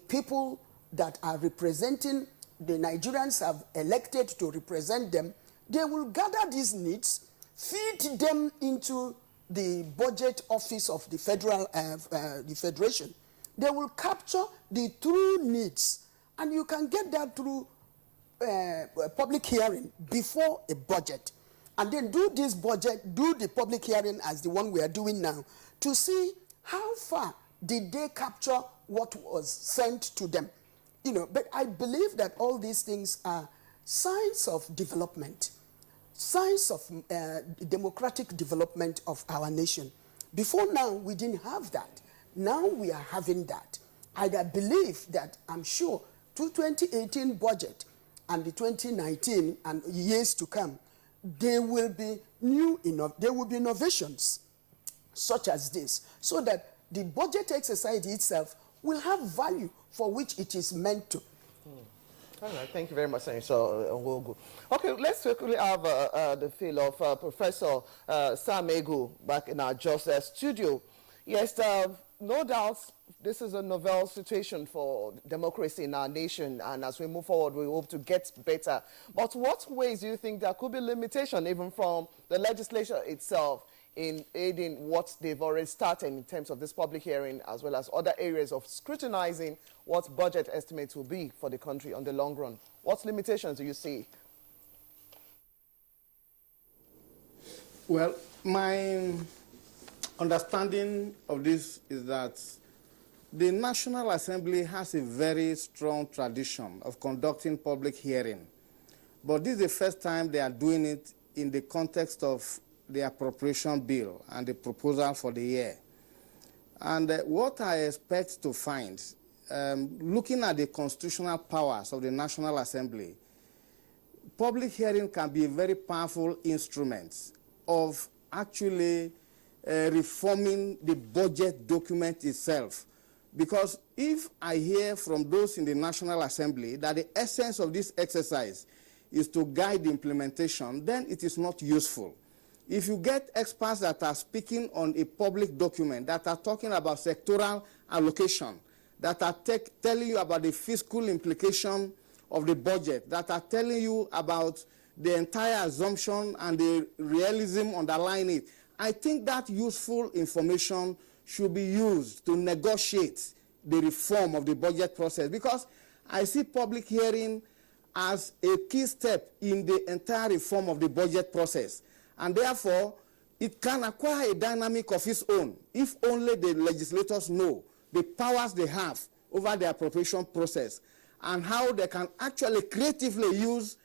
people that are representing, the Nigerians have elected to represent them, they will gather these needs, feed them into the budget office of the the federation. They will capture the true needs, and you can get that through public hearing before a budget, and then do the public hearing as the one we are doing now, to see how far did they capture what was sent to them. You know, but I believe that all these things are signs of development, signs of democratic development of our nation. Before now, we didn't have that. Now we are having that. I believe that, I'm sure, to 2018 budget and the 2019 and years to come, there will be innovations such as this, so that the budget exercise itself will have value for which it is meant to. All right, thank you very much, Senator Nwogu. Okay, let's quickly have the feel of Professor Sam Egu back in our Just studio. Yes, no doubt this is a novel situation for democracy in our nation, and as we move forward, we hope to get better. But what ways do you think there could be limitation, even from the legislature itself, in aiding what they've already started in terms of this public hearing, as well as other areas of scrutinizing what budget estimates will be for the country on the long run? What limitations do you see? Well, my understanding of this is that the National Assembly has a very strong tradition of conducting public hearing. But this is the first time they are doing it in the context of the appropriation bill and the proposal for the year. And what I expect to find, looking at the constitutional powers of the National Assembly, public hearing can be a very powerful instrument of actually reforming the budget document itself. Because if I hear from those in the National Assembly that the essence of this exercise is to guide the implementation, then it is not useful. If you get experts that are speaking on a public document, that are talking about sectoral allocation, that are telling you about the fiscal implication of the budget, that are telling you about the entire assumption and the realism underlying it, I think that useful information should be used to negotiate the reform of the budget process, because I see public hearing as a key step in the entire reform of the budget process. And therefore, it can acquire a dynamic of its own if only the legislators know the powers they have over the appropriation process and how they can actually creatively use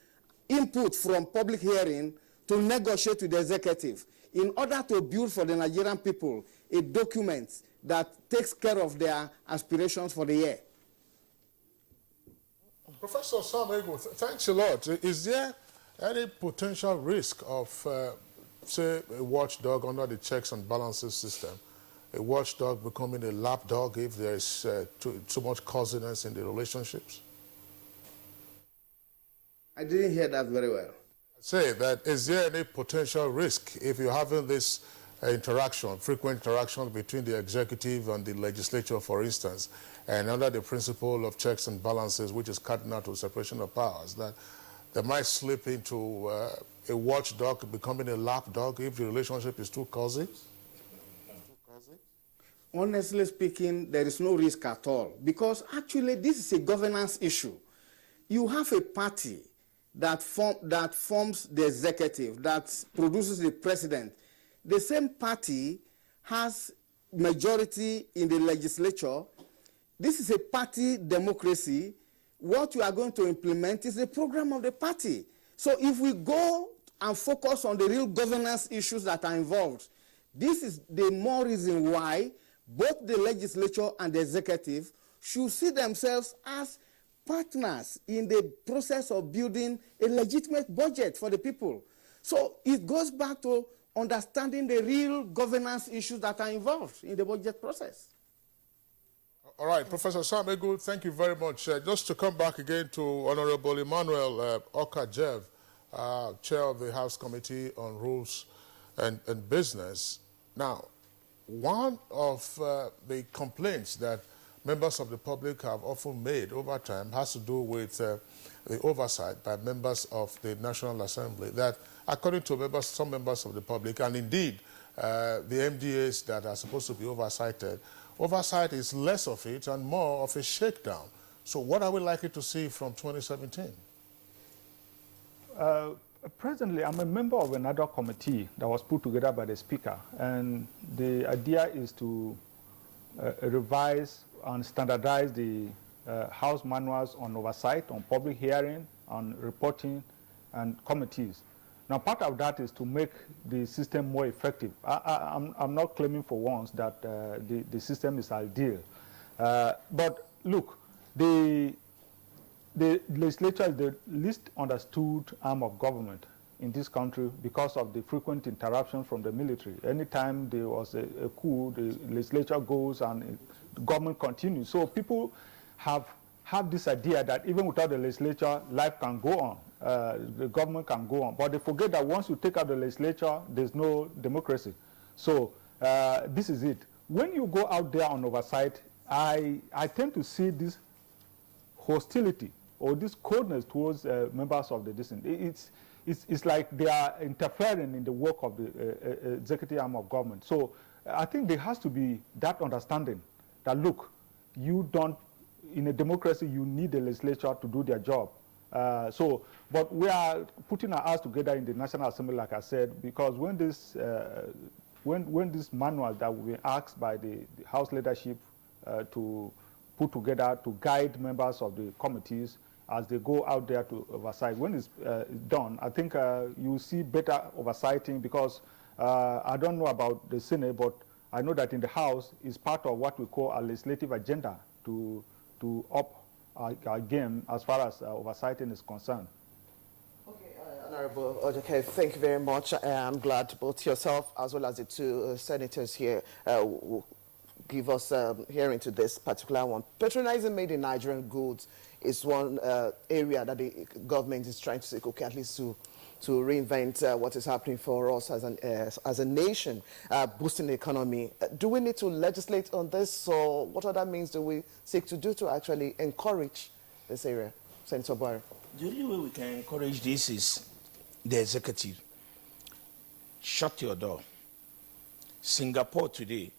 input from public hearing to negotiate with the executive in order to build for the Nigerian people a document that takes care of their aspirations for the year. Professor Sam Ego, thanks a lot. Is there any potential risk of, say, a watchdog under the checks and balances system, a watchdog becoming a lapdog if there is too much coziness in the relationships? I didn't hear that very well. Say that, is there any potential risk if you're having this frequent interaction between the executive and the legislature, for instance, and under the principle of checks and balances, which is cardinal to separation of powers, that they might slip into a watchdog becoming a lapdog if the relationship is too cozy? Honestly speaking, there is no risk at all, because actually this is a governance issue. You have a party that forms the executive, that produces the president. The same party has majority in the legislature. This is a party democracy. What you are going to implement is the program of the party. So if we go and focus on the real governance issues that are involved, this is the more reason why both the legislature and the executive should see themselves as partners in the process of building a legitimate budget for the people. So it goes back to understanding the real governance issues that are involved in the budget process. All right, Professor Sam Ego, thank you very much. Just to come back again to Honorable Emmanuel Okajev, Chair of the House Committee on Rules and Business. Now, one of the complaints that members of the public have often made over time has to do with the oversight by members of the National Assembly, that according to some members of the public, and indeed the MDAs that are supposed to be oversight is less of it and more of a shakedown. So what are we likely to see from 2017? Presently, I'm a member of another committee that was put together by the Speaker, and the idea is to revise and standardize the House manuals on oversight, on public hearing, on reporting, and committees. Now, part of that is to make the system more effective. I'm not claiming for once that the system is ideal. But look, the legislature is the least understood arm of government in this country because of the frequent interruption from the military. Anytime there was a coup, the legislature goes and the government continues. So people have this idea that even without the legislature, life can go on. The government can go on. But they forget that once you take out the legislature, there's no democracy. So this is it. When you go out there on oversight, I tend to see this hostility or this coldness towards members of the dissent. It's like they are interfering in the work of the executive arm of government. So I think there has to be that understanding that, look, you don't, in a democracy, you need the legislature to do their job. But we are putting our hands together in the National Assembly, like I said, because when this manual that we were asked by the House leadership to put together to guide members of the committees as they go out there to oversight, when it's done, I think you see better oversighting, because I don't know about the Senate, but I know that in the House is part of what we call a legislative agenda to up our game as far as oversighting is concerned. Okay, Honorable Ojoke, thank you very much. I'm glad both yourself as well as the two senators here will give us hearing to this particular one. Patronizing made in Nigerian goods is one area that the government is trying to say, okay, at least to reinvent what is happening for us as a nation, boosting the economy. Do we need to legislate on this, or what other means do we seek to do to actually encourage this area? Senator Barry. The only way we can encourage this is the executive. Shut your door. Singapore today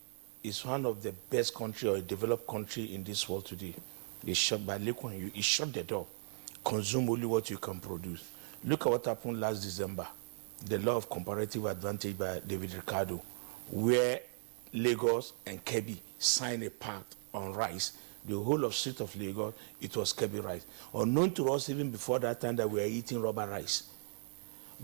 is one of the best country or a developed country in this world today. They shut by Lee Kuan Yew. He shut the door. Consume only what you can produce. Look at what happened last December. The law of comparative advantage by David Ricardo, where Lagos and Kebbi signed a pact on rice. The whole of state of Lagos, it was Kebbi rice. Unknown to us even before that time that we were eating rubber rice.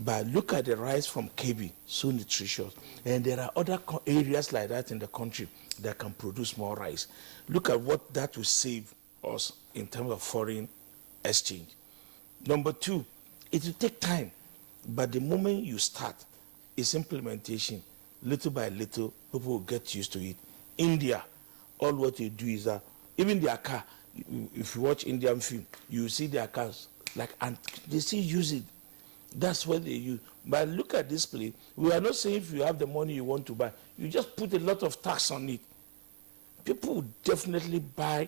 But look at the rice from KB, so nutritious. And there are other areas like that in the country that can produce more rice. Look at what that will save us in terms of foreign exchange. Number two, it will take time. But the moment you start, its implementation, little by little, people will get used to it. India, all what you do is that, even their car, if you watch Indian film, you see their cars, like, and they still use it. That's what they use. But look at this place. We are not saying if you have the money you want to buy, you just put a lot of tax on it. People will definitely buy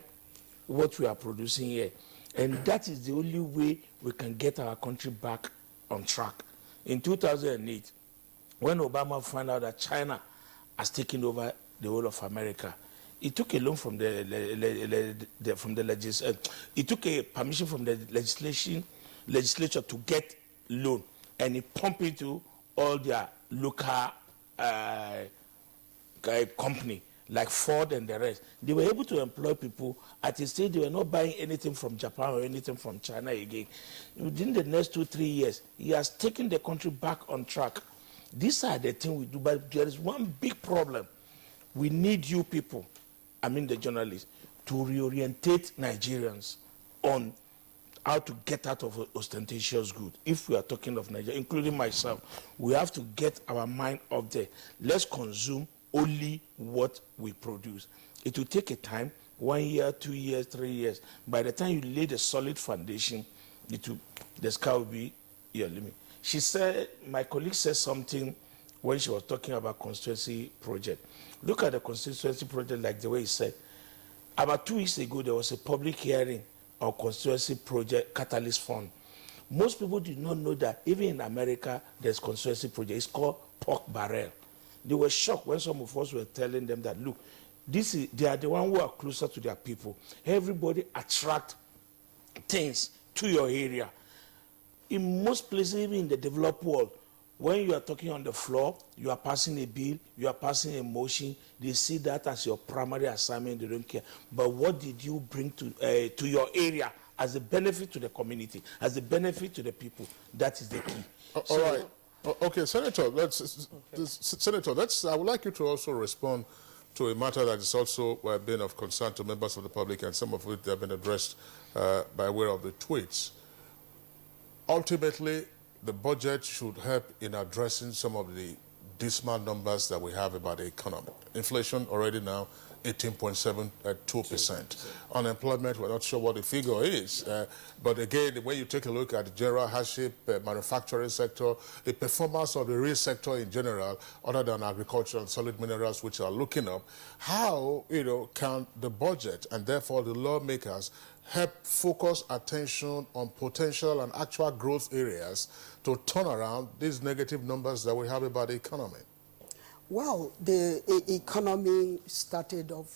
what we are producing here. And that is the only way we can get our country back on track. In 2008, when Obama found out that China has taken over the whole of America, he took a loan from the he took a permission from the legislature to get loan, and he pumped into all their local company like Ford and the rest. They were able to employ people at a stage they were not buying anything from Japan or anything from China again. Within the next 2-3 years, he has taken the country back on track. These are the things we do, but there is one big problem. We need you people, I mean the journalists, to reorientate Nigerians on how to get out of ostentatious good. If we are talking of Nigeria, including myself, we have to get our mind up there. Let's consume only what we produce. It will take a time, 1 year, 2 years, 3 years. By the time you lay the solid foundation, the sky will be your limit. She said, my colleague said something when she was talking about constituency project. Look at the constituency project like the way he said. About 2 weeks ago, there was a public hearing on constituency project catalyst fund. Most people did not know that even in America, there's constituency project. It's called pork barrel. They were shocked when some of us were telling them that, look, they are the ones who are closer to their people. Everybody attract things to your area. In most places, even in the developed world, when you are talking on the floor, you are passing a bill, you are passing a motion, they see that as your primary assignment, they don't care. But what did you bring to your area as a benefit to the community, as a benefit to the people? That is the key. All right. Okay, Senator, I would like you to also respond to a matter that is also been of concern to members of the public, and some of which have been addressed by way of the tweets. Ultimately, the budget should help in addressing some of the dismal numbers that we have about the economy. Inflation already now 18.72%. Unemployment, we're not sure what the figure is. But again, when you take a look at the general hardship, manufacturing sector, the performance of the real sector in general, other than agriculture and solid minerals, which are looking up, how, can the budget and therefore the lawmakers help focus attention on potential and actual growth areas to turn around these negative numbers that we have about the economy? Well, the economy started off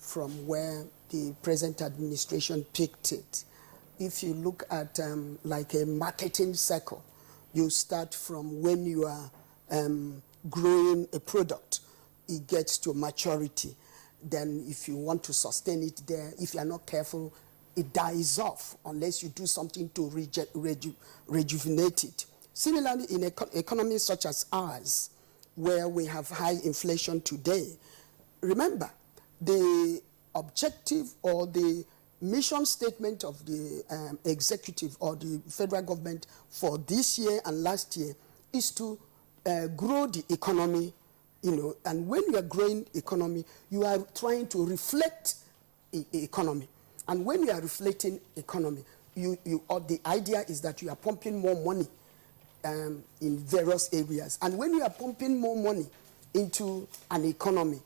from where the present administration picked it. If you look at like a marketing cycle, you start from when you are growing a product, it gets to maturity. Then if you want to sustain it there, if you are not careful, it dies off unless you do something to rejuvenate it. Similarly, in economies such as ours, where we have high inflation today, remember, the objective or the mission statement of the executive or the federal government for this year and last year is to grow the economy, and when you are growing economy, you are trying to reflect economy. And when you are reflecting economy, the idea is that you are pumping more money in various areas. And when you are pumping more money into an economy,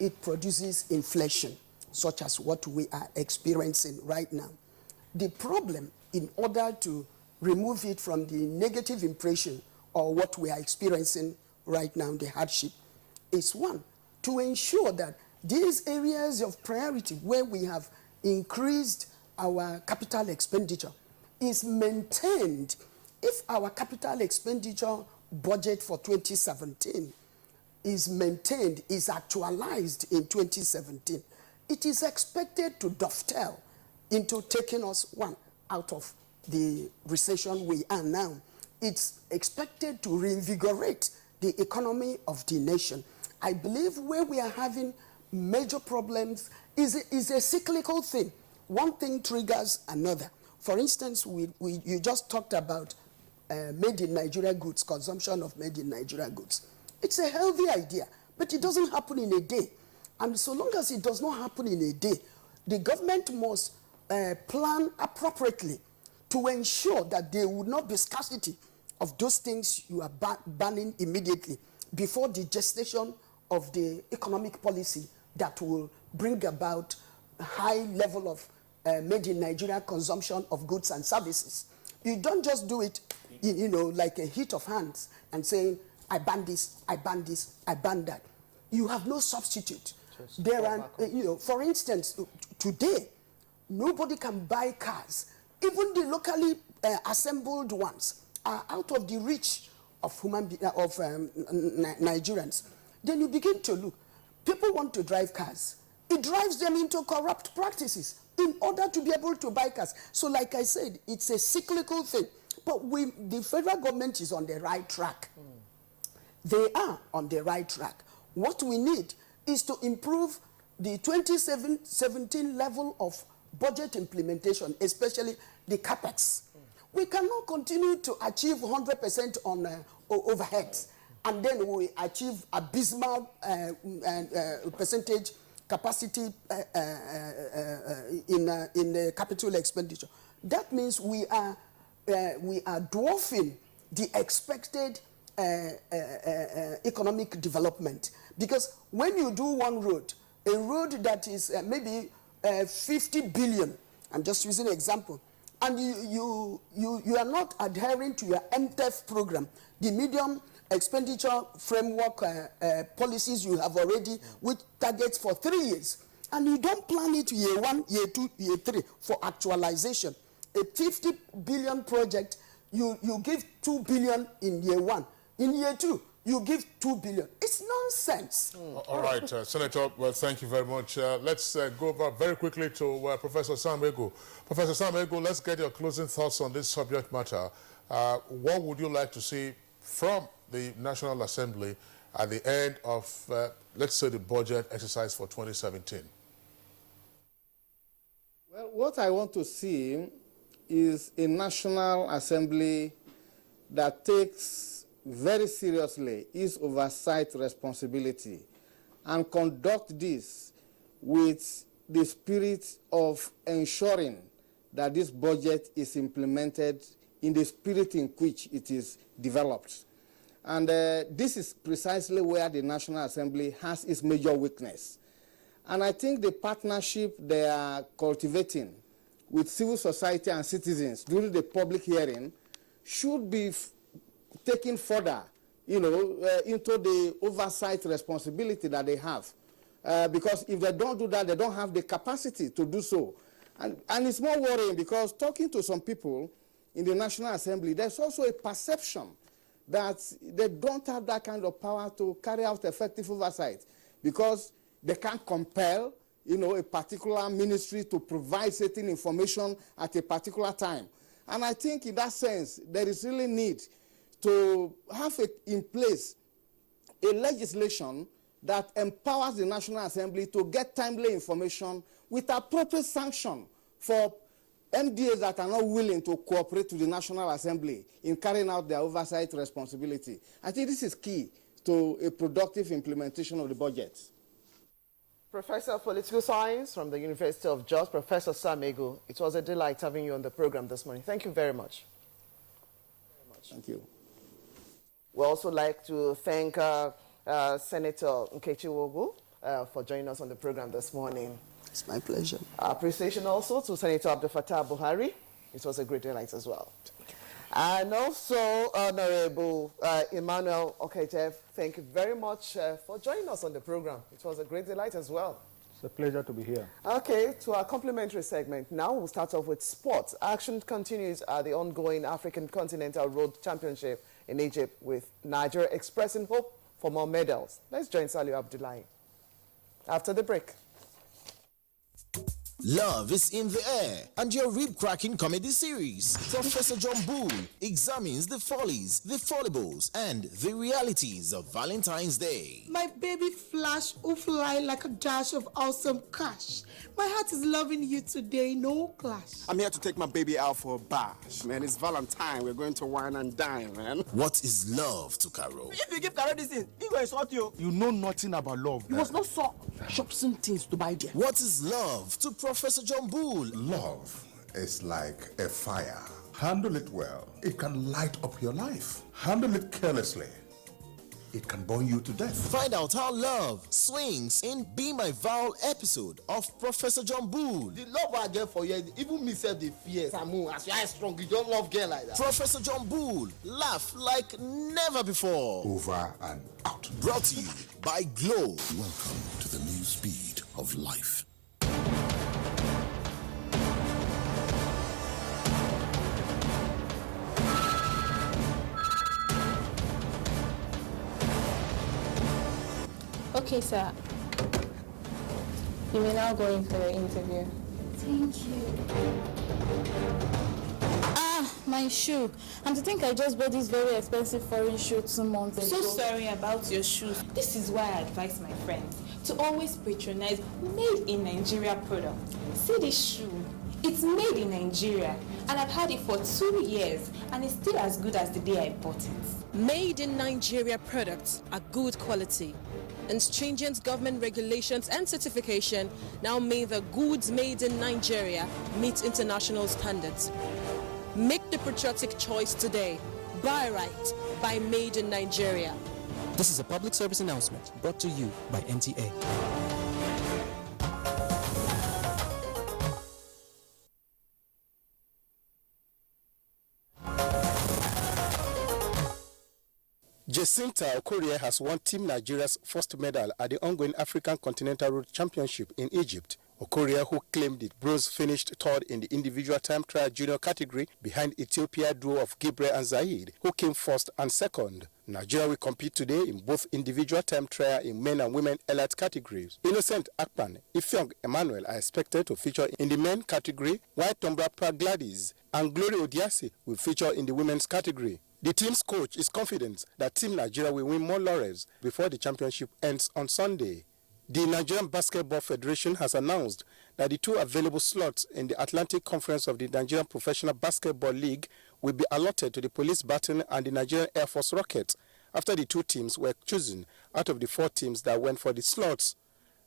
it produces inflation, such as what we are experiencing right now. The problem, in order to remove it from the negative impression or what we are experiencing right now, the hardship, is one, to ensure that these areas of priority where we have increased our capital expenditure is maintained. If our capital expenditure budget for 2017 is maintained, is actualized in 2017, it is expected to dovetail into taking us, one, out of the recession we are now, it's expected to reinvigorate the economy of the nation. I believe where we are having major problems is a cyclical thing. One thing triggers another. For instance, you just talked about made in Nigeria goods, consumption of made in Nigeria goods. It's a healthy idea, but it doesn't happen in a day. And so long as it does not happen in a day, the government must plan appropriately to ensure that there would not be scarcity of those things you are banning immediately before the gestation of the economic policy that will bring about a high level of made in Nigeria consumption of goods and services. You don't just do it, like a hit of hands and saying, I ban this, I ban this, I ban that. You have no substitute. There are, for instance, today, nobody can buy cars. Even the locally assembled ones are out of the reach of Nigerians. Then you begin to look. People want to drive cars. It drives them into corrupt practices in order to be able to buy cars. So like I said, it's a cyclical thing. But the federal government is on the right track. They are on the right track. What we need is to improve the 2017 level of budget implementation, especially the CapEx. We cannot continue to achieve 100% on overheads, and then we achieve abysmal percentage capacity in the capital expenditure. That means we are dwarfing the expected economic development. Because when you do one road, a road that is maybe 50 billion, I'm just using an example, and you are not adhering to your MTEF program, the medium expenditure framework policies you have already with targets for 3 years, and you don't plan it year 1, year 2, year 3 for actualization. A 50 billion project, you give 2 billion in year 1. In year 2, you give 2 billion. It's nonsense. All right, Senator, well, thank you very much. Let's go over very quickly to Professor Sam Egu. Professor Sam Egu, let's get your closing thoughts on this subject matter. What would you like to see from the National Assembly at the end of, let's say, the budget exercise for 2017? Well, what I want to see is a National Assembly that takes very seriously its oversight responsibility and conduct this with the spirit of ensuring that this budget is implemented in the spirit in which it is developed. And this is precisely where the National Assembly has its major weakness. And I think the partnership they are cultivating with civil society and citizens during the public hearing should be taken further, into the oversight responsibility that they have. Because if they don't do that, they don't have the capacity to do so. And it's more worrying because talking to some people in the National Assembly, there's also a perception that they don't have that kind of power to carry out effective oversight because they can't compel, a particular ministry to provide certain information at a particular time. And I think in that sense, there is really need to have in place a legislation that empowers the National Assembly to get timely information with appropriate sanction for MDAs that are not willing to cooperate with the National Assembly in carrying out their oversight responsibility. I think this is key to a productive implementation of the budget. Professor of Political Science from the University of Jos, Professor Sam Egu, it was a delight having you on the program this morning. Thank you very much. Thank you. We also like to thank Senator Nkechi Wogu for joining us on the program this morning. It's my pleasure. Appreciation also to Senator Abdul Fattah Buhari. It was a great delight as well. And also Honorable Emmanuel Okejev, thank you very much for joining us on the program. It was a great delight as well. It's a pleasure to be here. Okay, to our complimentary segment. Now we'll start off with sports. Action continues at the ongoing African Continental Road Championship in Egypt, with Nigeria expressing hope for more medals. Let's join Salih Abdullahi after the break. Love is in the air, and your rib-cracking comedy series, Professor John Bull, examines the follies, the foibles, and the realities of Valentine's Day. My baby Flash will fly like a dash of awesome cash. My heart is loving you today, no clash. I'm here to take my baby out for a bash, man. It's Valentine. We're going to wine and dine, man. What is love to Carol? If you give Carol this thing, he will insult you. You know nothing about love. You must not shop some things to buy there. What is love to Professor John Bull? Love is like a fire. Handle it well, it can light up your life. Handle it carelessly, it can burn you to death. Find out how love swings in Be My Vow episode of Professor John Bull. The love I get for you, even me self the fear. Samu, as you are strong, you don't love girl like that. Professor John Bull, laugh like never before. Over and out. Brought to you by Glow. Welcome to the new speed of life. Okay, sir. You may now go in for the interview. Thank you. Ah, my shoe. And to think I just bought this very expensive foreign shoe 2 months ago. So sorry about your shoes. This is why I advise my friends to always patronize made in Nigeria products. See this shoe. It's made in Nigeria, and I've had it for 2 years, and it's still as good as the day I bought it. Made in Nigeria products are good quality, and stringent government regulations and certification now mean the goods made in Nigeria meet international standards. Make the patriotic choice today. Buy right. Buy Made in Nigeria. This is a public service announcement brought to you by NTA. Jacinta Okorie has won Team Nigeria's first medal at the ongoing African Continental Road Championship in Egypt. Okorie, who claimed it bronze, finished third in the individual time trial junior category behind Ethiopia duo of Gibre and Zaid, who came first and second. Nigeria will compete today in both individual time trial in men and women elite categories. Innocent Akpan, Ifeong Emmanuel are expected to feature in the men category, while Tombra Gladys and Glory Odiasi will feature in the women's category. The team's coach is confident that Team Nigeria will win more laurels before the championship ends on Sunday. The Nigerian Basketball Federation has announced that the 2 available slots in the Atlantic Conference of the Nigerian Professional Basketball League will be allotted to the Police Baton and the Nigerian Air Force Rockets after the 2 teams were chosen out of the 4 teams that went for the slots.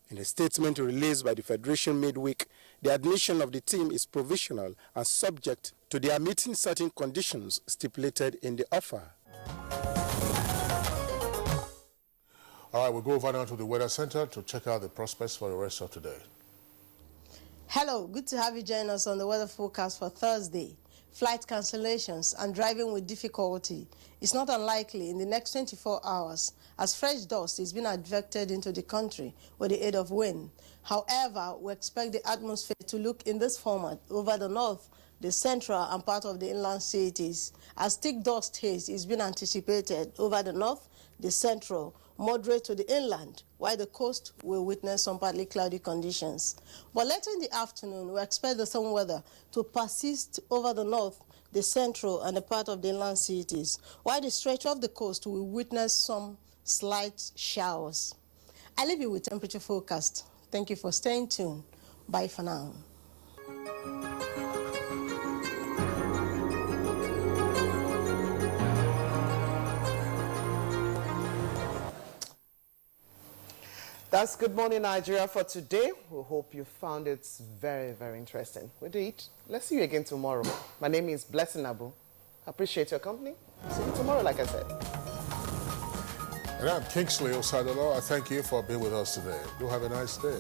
In a statement released by the Federation midweek, the admission of the team is provisional and subject to their meeting certain conditions stipulated in the offer. All right, we'll go over now to the Weather Center to check out the prospects for the rest of today. Hello, good to have you join us on the weather forecast for Thursday. Flight cancellations and driving with difficulty is not unlikely in the next 24 hours as fresh dust is being advected into the country with the aid of wind. However, we expect the atmosphere to look in this format over the north, the central and part of the inland cities as thick dust haze is being anticipated over the north, the central, moderate to the inland, while the coast will witness some partly cloudy conditions. But later in the afternoon, we expect the same weather to persist over the north, the central, and a part of the inland cities, while the stretch of the coast will witness some slight showers. I leave you with temperature forecast. Thank you for staying tuned. Bye for now. That's Good Morning Nigeria for today. We hope you found it very, very interesting. We did. Let's see you again tomorrow. My name is Blessing Abu. Appreciate your company. See you tomorrow, like I said. And I'm Kingsley Osadolo. I thank you for being with us today. You have a nice day.